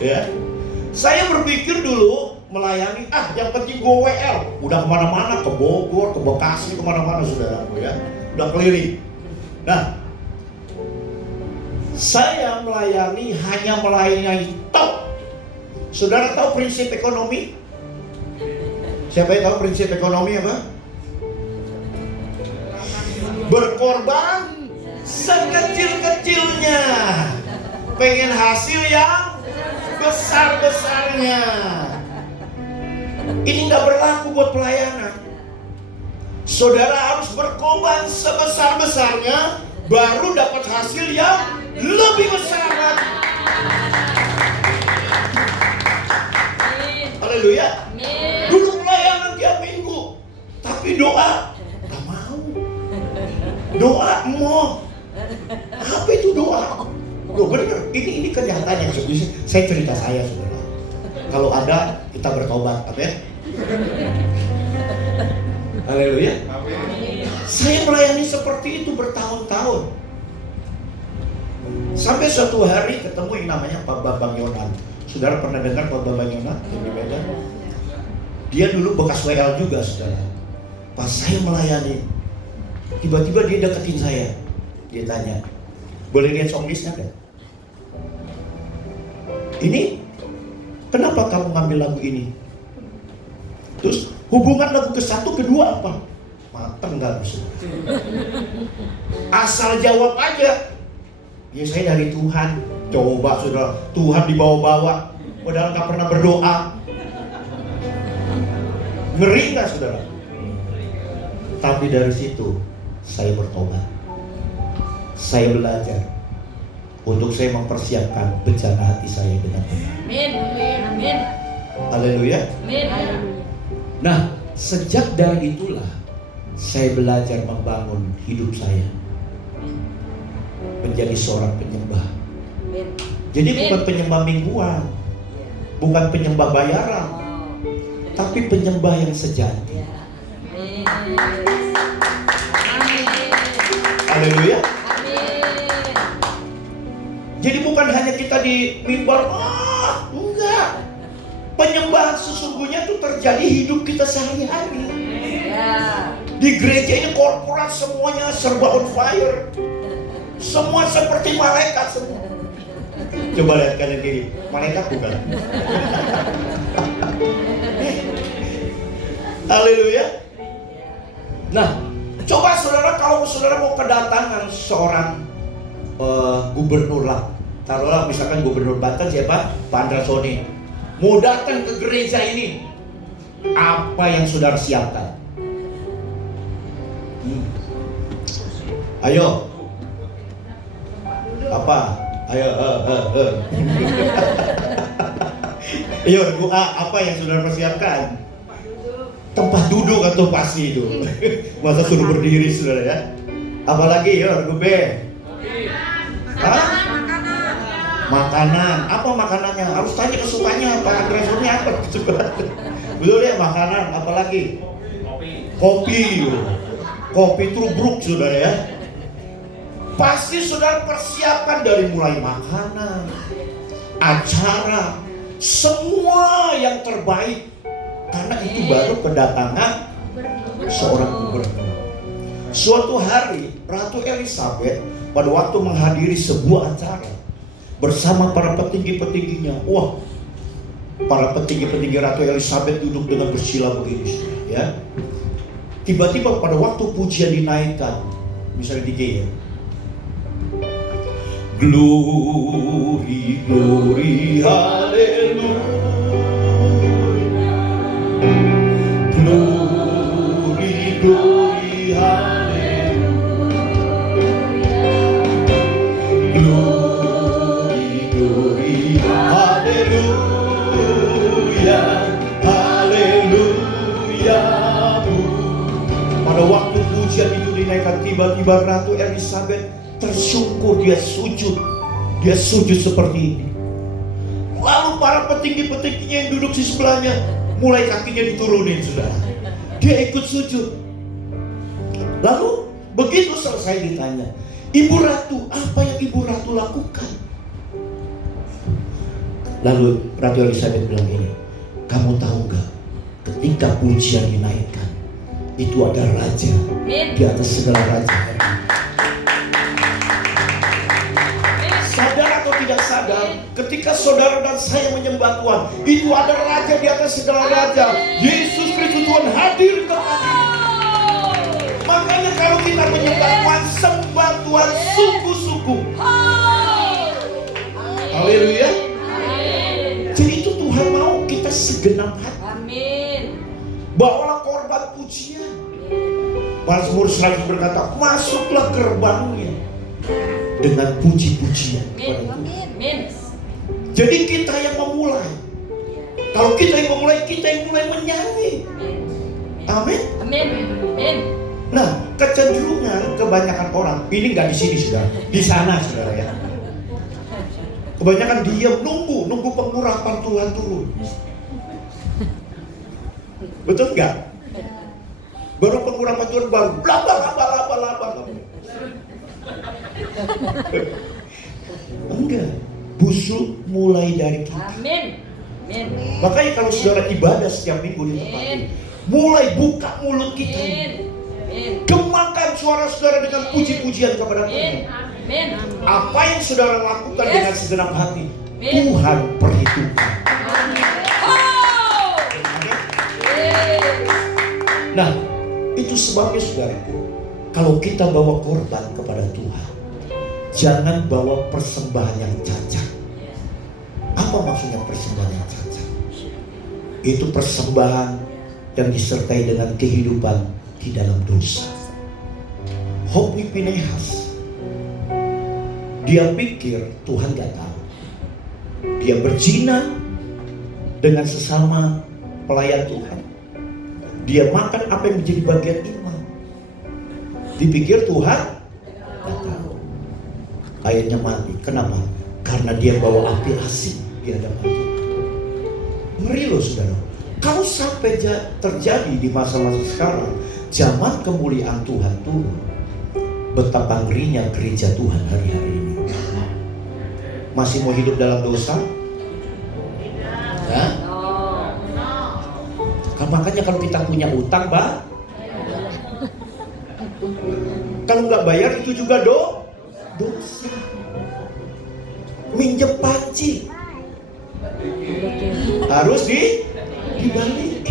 Ya. Saya berpikir dulu melayani, yang penting gue WL. Udah kemana-mana, ke Bogor, ke Bekasi, kemana-mana saudara, ya. Udah keliling. Nah, saya hanya melayani top. Saudara tahu prinsip ekonomi? Siapa yang tahu prinsip ekonomi apa? Berkorban sekecil-kecilnya, pengen hasil yang besar-besarnya. Ini nggak berlaku buat pelayanan. Saudara harus berkorban sebesar-besarnya, baru dapat hasil yang lebih besar lagi. Haleluya. Dulu pelayanan tiap minggu, tapi doa nggak mau. Doa mau. Apa itu doa? Loh bener, ini kenyataannya. Saya cerita saya saudara. Kalau ada kita bertobat, amin. Haleluya. Saya melayani seperti itu bertahun-tahun. Sampai suatu hari ketemu yang namanya Pak Bambang Yonan. Saudara pernah dengar Pak Bambang Yonan yang di Medan? Dia dulu bekas WL juga, saudara. Pas saya melayani, tiba-tiba dia deketin saya. Dia tanya, boleh lihat songlistnya kan? Ini, kenapa kamu ngambil lagu ini? Terus hubungan lagu ke-1, kedua apa? Mateng gak bisa. Asal jawab aja. Ya saya dari Tuhan. Coba saudara, Tuhan dibawa-bawa, padahal gak pernah berdoa. Ngeri gak saudara? Tapi dari situ saya bertobat. Saya belajar untuk saya mempersiapkan bencana hati saya dengan benar. Amin. Haleluya. Amin. Nah, sejak dari itulah saya belajar membangun hidup saya menjadi seorang penyembah. Jadi bukan penyembah mingguan, bukan penyembah bayaran, tapi penyembah yang sejati. Haleluya. Jadi bukan hanya kita di mimbar, enggak. Penyembahan sesungguhnya itu terjadi hidup kita sehari-hari. Di gereja ini korporat semuanya serba on fire. Semua seperti malaikat semua. Coba lihat kanan kiri, malaikat bukan? Haleluya. Nah, coba saudara, kalau saudara mau kedatangan seorang gubernur lah, taruhlah misalkan gubernur Banten siapa? Pak Andrasoni, mau datang ke gereja ini, apa yang saudara siapkan? Ayo, apa? Ayo, Ayo, apa yang saudara persiapkan? Tempat duduk atau pasti itu. Masa suruh berdiri saudara ya? Apalagi ya, regu B. Makanan. Apa makanannya? Harus tanya kesukanya Pak Andresoni apa kesukaan. Betul ya, makanan. Apalagi? Kopi. Kopi tubruk saudara ya. Pasti saudara persiapkan dari mulai makanan, acara, semua yang terbaik. Karena itu baru kedatangan seorang gubernur. Suatu hari Ratu Elizabeth pada waktu menghadiri sebuah acara bersama para petinggi-petingginya. Wah, para petinggi-petinggi Ratu Elizabeth duduk dengan bersila begini, ya. Tiba-tiba pada waktu pujian dinaikkan, misalnya di G ya. Glory, glory, hallelujah. Glory, glory, hallelujah. Glory, glory, hallelujah. Hallelujah. Pada waktu pujian itu dinaikkan, tiba-tiba Ratu Elizabeth tersungkur, dia sujud seperti ini. Lalu para petinggi-petingginya yang duduk di sebelahnya mulai kakinya diturunin saudara. Dia ikut sujud. Lalu begitu selesai ditanya, Ibu Ratu, apa yang Ibu Ratu lakukan? Lalu Ratu Elizabeth bilang ini, kamu tahu gak, ketika pujian dinaikkan, itu ada raja di atas segala raja. Sadar atau tidak sadar, ketika saudara dan saya menyembah Tuhan, itu ada raja di atas segala raja. Yesus Kristus Tuhan hadir kembali. Makanya kalau kita menyembah Tuhan, sembah Tuhan sungguh-sungguh. Haleluya. Jadi itu Tuhan mau kita segenap hati. Amin. Bawalah korban pujian. Mazmur 100 berkata, masuklah gerbangnya dengan puji-pujian kepada Tuhan. Jadi kita yang memulai. Kalau kita yang memulai, kita yang mulai menyanyi. Amin. Nah, kecenderungan kebanyakan orang, ini nggak di sini sudah, di sana saudara ya. Kebanyakan diam, nunggu pengurapan Tuhan turun. Betul nggak? Baru pengurapan Tuhan baru laba. Enggak, busuk mulai dari kita. Amin. Makanya kalau saudara ibadah setiap minggu di tempat ini, mulai buka mulut kita, gemakan suara saudara dengan puji-pujian kepada Tuhan. Apa yang saudara lakukan dengan segenap hati, Tuhan perhitungkan. Nah, itu sebabnya saudaraku, kalau kita bawa korban kepada Tuhan, jangan bawa persembahan yang cacat. Apa maksudnya persembahan yang cacat? Itu persembahan yang disertai dengan kehidupan di dalam dosa. Hofni Pinehas, dia pikir Tuhan gak tahu. Dia berzina dengan sesama pelayan Tuhan. Dia makan apa yang menjadi bagian imam. Dipikir Tuhan gak tahu. Akhirnya mati. Kenapa? Karena dia bawa api asing di hadapan Tuhan. Ngeri loh saudara. Kalau sampai terjadi di masa-masa sekarang, zaman kemuliaan Tuhan turun, betapa ngerinya gereja Tuhan hari-hari ini. Masih mau hidup dalam dosa? Ya? Makanya kalau kita punya utang, Pak, kalau nggak bayar itu juga dosa. Minjem panci harus dibalik.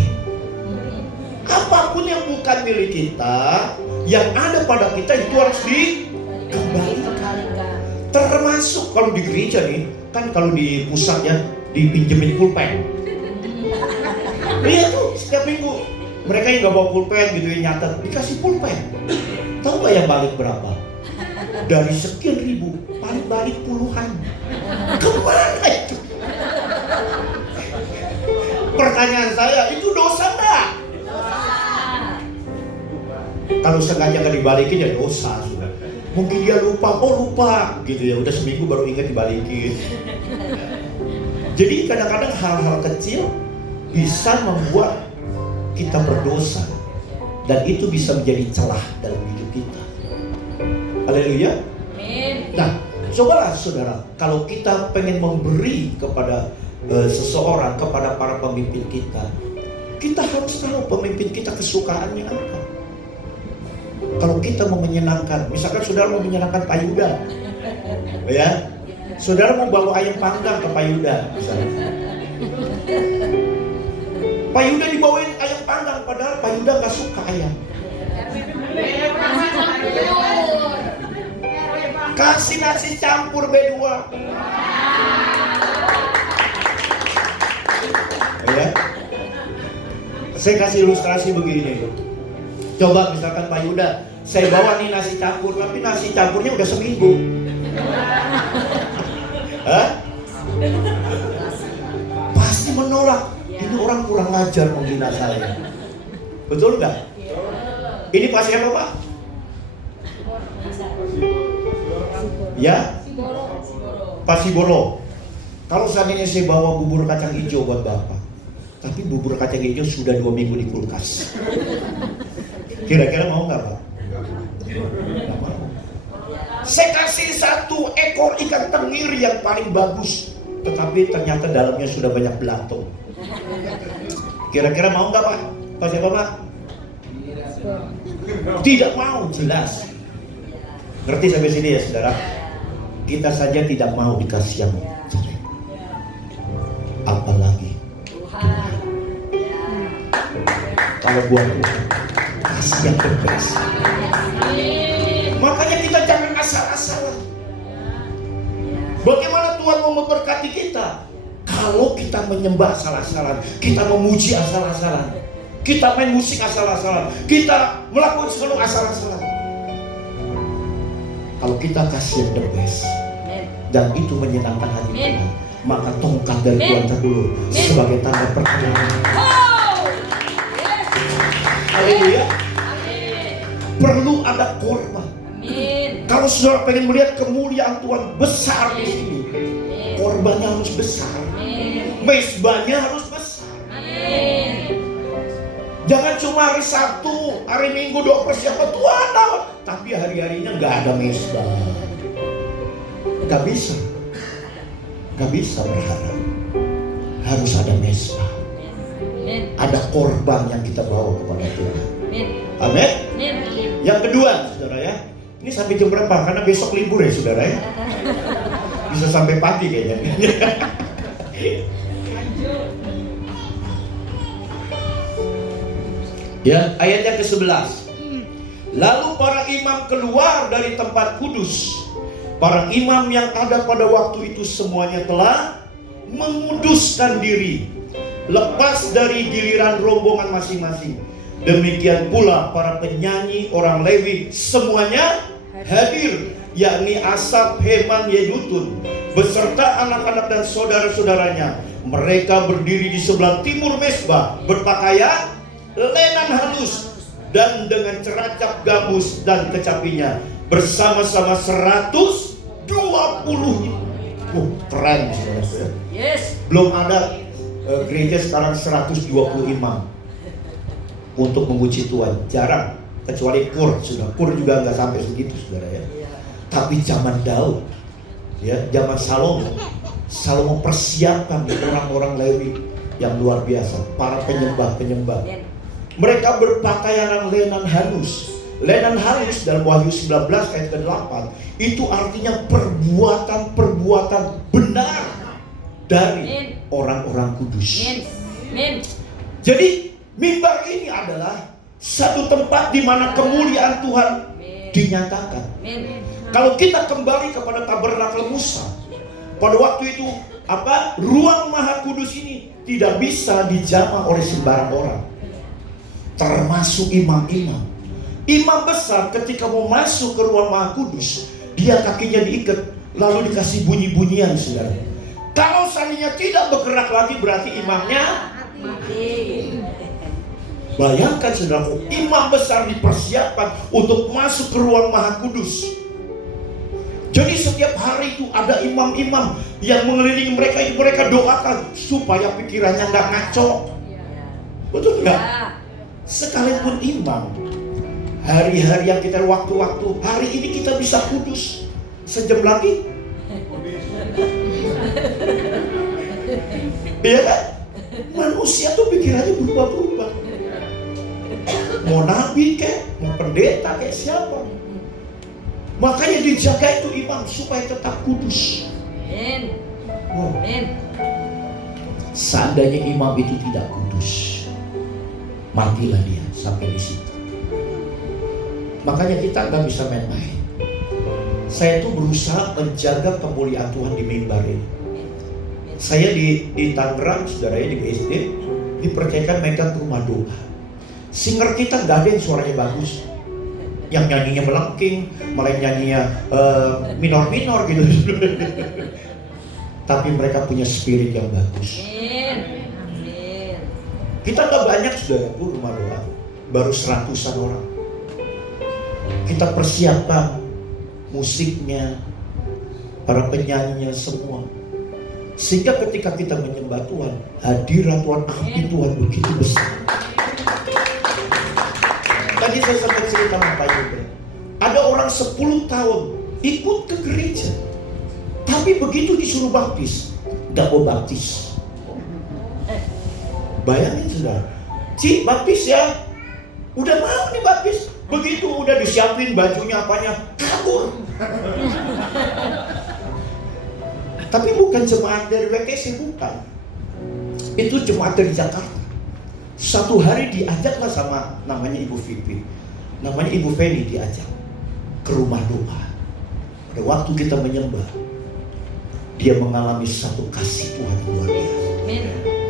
Apapun yang bukan milik kita, yang ada pada kita itu harus dikembalikan. Termasuk kalau di gereja nih, kan kalau di pusatnya dipinjemin pulpen. Iya tuh, setiap minggu mereka yang nggak bawa pulpen gitu ya, nyatet, dikasih pulpen. Tahu nggak yang balik berapa? Dari sekian ribu, paling balik puluhan. Kemana itu? Pertanyaan saya, itu dosa nggak? Kalau sengaja nggak dibalikin ya dosa sudah. Mungkin dia lupa gitu ya, udah seminggu baru ingat dibalikin. Jadi kadang-kadang hal-hal kecil bisa membuat kita berdosa, dan itu bisa menjadi celah dalam hidup kita. Haleluya. Nah, cobalah saudara, kalau kita pengen memberi kepada seseorang, kepada para pemimpin kita, kita harus tahu pemimpin kita kesukaannya apa. Kalau kita mau menyenangkan, misalkan saudara mau menyenangkan Pak Yuda, ya, saudara mau bawa ayam panggang ke Pak Yuda, misalnya. Pak Yuda dibawain ayam panggang, padahal Pak Yuda nggak suka ayam. Kasih nasi campur B2. Ya. Saya kasih ilustrasi begini. Coba misalkan Pak Yuda, saya bawa nih nasi campur, tapi nasi campurnya udah seminggu. Hah? Pasti menolak. Ini orang kurang ajar menghina saya. Betul nggak? Ini pasti apa, Pak? Ya? Pak Siboro. Kalau seandainya saya bawa bubur kacang hijau buat Bapak, tapi bubur kacang hijau sudah 2 minggu di kulkas, kira-kira mau nggak, Pak? Nggak mau. Saya kasih 1 ekor ikan tengir yang paling bagus, tetapi ternyata dalamnya sudah banyak belatung. Kira-kira mau nggak, Pak? Pak siapa, Pak? Tidak mau, jelas. Ngerti sampai sini ya saudara? Kita saja tidak mau dikasih yang jelek, apalagi Tuhan. Kalau buat Tuhan, kasih yang terbest. Makanya kita jangan asal-asalan. Bagaimana Tuhan mau memberkati kita? Kalau kita menyembah asal-asalan, kita memuji asal-asalan, kita main musik asal-asalan, kita melakukan sesuatu asal-asalan. Kalau kita kasih yang the best, dan itu menyenangkan hati Tuhan, maka tongkat dari Tuhan dulu sebagai tanda perkenanan. Haleluya. Perlu ada korban. Kalau saudara pengen melihat kemuliaan Tuhan besar di sini, korbannya harus besar, mesbahnya harus besar. Jangan cuma hari Sabtu, hari Minggu doa persiapan Tuhan, tapi hari-harinya nggak ada mesbah. Nggak bisa berharap. Harus ada mesbah, ada korban yang kita bawa kepada Tuhan. Amin. Yang kedua, saudara ya, ini sampai jam berapa? Karena besok libur ya, saudara ya. Bisa sampai pagi kayaknya. Ya, ayat yang ke-11. Lalu para imam keluar dari tempat kudus. Para imam yang ada pada waktu itu semuanya telah menguduskan diri, lepas dari giliran rombongan masing-masing. Demikian pula para penyanyi orang Lewi semuanya hadir, yakni Asaf, Heman, Yedutun beserta anak-anak dan saudara-saudaranya. Mereka berdiri di sebelah timur mesbah, berpakaian lenan halus dan dengan ceracap gambus dan kecapinya, bersama-sama 120 Keren saudara. Yes. Belum ada gereja sekarang 120 imam untuk memuji Tuhan. Jarang. Kecuali Kur, sudah. Kur juga nggak sampai segitu saudara ya. Tapi zaman Daud, ya, zaman Salomo persiapkan orang-orang Lewi yang luar biasa, para penyembah-penyembah. Mereka berpakaian lenan halus. Lenan halus dalam Wahyu 19 ayat ke-8 itu artinya perbuatan-perbuatan benar dari orang-orang kudus. Jadi mimbar ini adalah satu tempat di mana kemuliaan Tuhan dinyatakan. Kalau kita kembali kepada tabernakel Musa, pada waktu itu ruang Maha Kudus ini tidak bisa dijamah oleh sembarang orang, termasuk imam-imam. Imam besar ketika mau masuk ke ruang Maha Kudus, dia kakinya diikat lalu dikasih bunyi-bunyian saudara. Kalau seandainya tidak bergerak lagi berarti imamnya mati. Bayangkan saudaraku, imam besar dipersiapkan untuk masuk ke ruang Maha Kudus. Jadi setiap hari itu ada imam-imam yang mengelilingi mereka, mereka doakan supaya pikirannya nggak ngaco. Betul nggak? Sekalipun imam, hari-hari yang kita waktu-waktu, hari ini kita bisa kudus, sejam lagi. Iya kan? Manusia tuh pikirannya berubah-ubah. Mau nabi kek, mau pendeta kek, siapa? Makanya dijaga itu imam supaya tetap kudus. Seandainya imam itu tidak kudus, matilah dia sampai di situ. Makanya kita nggak bisa main-main. Saya tuh berusaha menjaga kemuliaan Tuhan di mimbar ini. Saya di Tangerang, saudaranya di BSD, dipercayakan megang rumah doa. Singer kita nggak ada yang suaranya bagus, yang nyanyinya melengking, malah nyanyinya minor-minor gitu. Tapi mereka punya spirit yang bagus. Kita nggak banyak saudaraku rumah doa, baru 100-an orang. Kita persiapkan musiknya, para penyanyinya semua, sehingga ketika kita menyembah Tuhan, hadirat Tuhan, api Tuhan begitu besar. Tadi saya sempat cerita sama Pak Yuda, ada orang 10 tahun ikut ke gereja, tapi begitu disuruh baptis, gak mau baptis. Bayangin saudara, Ci baptis ya, udah mau nih baptis, begitu udah disiapin bajunya apanya, kabur. Tapi bukan jemaat dari WKC, bukan. Itu jemaat dari Jakarta. Satu hari diajaklah sama namanya Ibu Vivi, namanya Ibu Feni, diajak ke rumah doa. Pada waktu kita menyembah, dia mengalami satu kasih Tuhan luar biasa.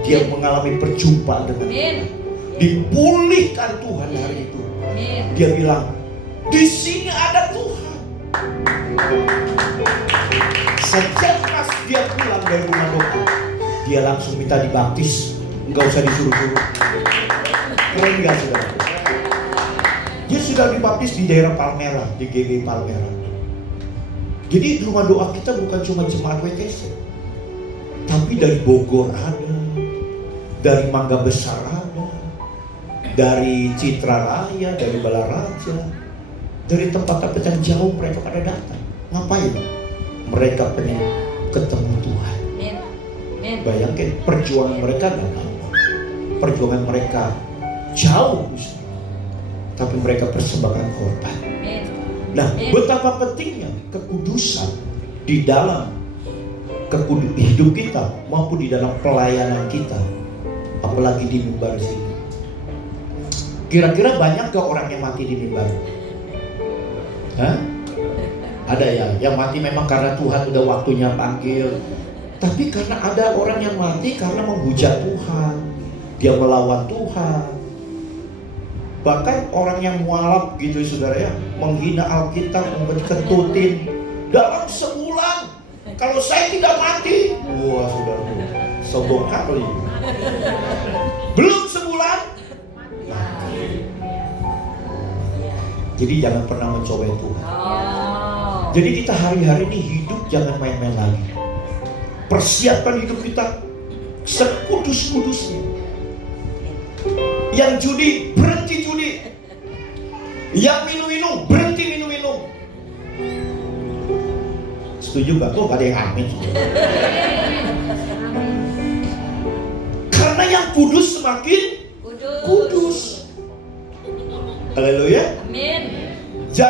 Dia mengalami perjumpaan dengan Tuhan. Dipulihkan Tuhan hari itu. Dia bilang, di sini ada Tuhan. Sejak pas dia pulang dari rumah doa, dia langsung minta dibaptis, nggak usah disuruh-suruh. Keren nggak saudara? Dia sudah dibaptis di daerah Palmera, di GG Palmera. Jadi rumah doa kita bukan cuma jemaat WTC, tapi dari Bogor ada, dari Mangga Besar ada, dari Citra Raya, dari Balaraja, dari tempat-tempat yang jauh mereka pada datang. Ngapain? Mereka pengen ketemu Tuhan. Bayangkan perjuangan mereka gak gampang. Perjuangan mereka jauh, tapi mereka persembahkan korban. Nah, betapa pentingnya kekudusan di dalam hidup kita maupun di dalam pelayanan kita, apalagi di mimbar sini. Kira-kira banyak gak orang yang mati di mimbar? Hah? Ada ya, yang mati memang karena Tuhan udah waktunya panggil. Tapi karena ada orang yang mati karena menghujat Tuhan, dia melawan Tuhan. Bahkan orang yang mualaf gitu saudara ya, menghina Alkitab, ketutin. Dalam sebulan, kalau saya tidak mati, wah saudara, sombong kali. Belum sebulan, mati. Jadi jangan pernah mencobai Tuhan. Jadi kita hari-hari ini hidup jangan main-main lagi. Persiapkan hidup kita sekudus-kudusnya. Yang judi, berhenti judi. Yang minum-minum, berhenti minum-minum. Setuju gak? Tuh gak ada yang amin. Karena yang kudus semakin kudus. Haleluya. Amin.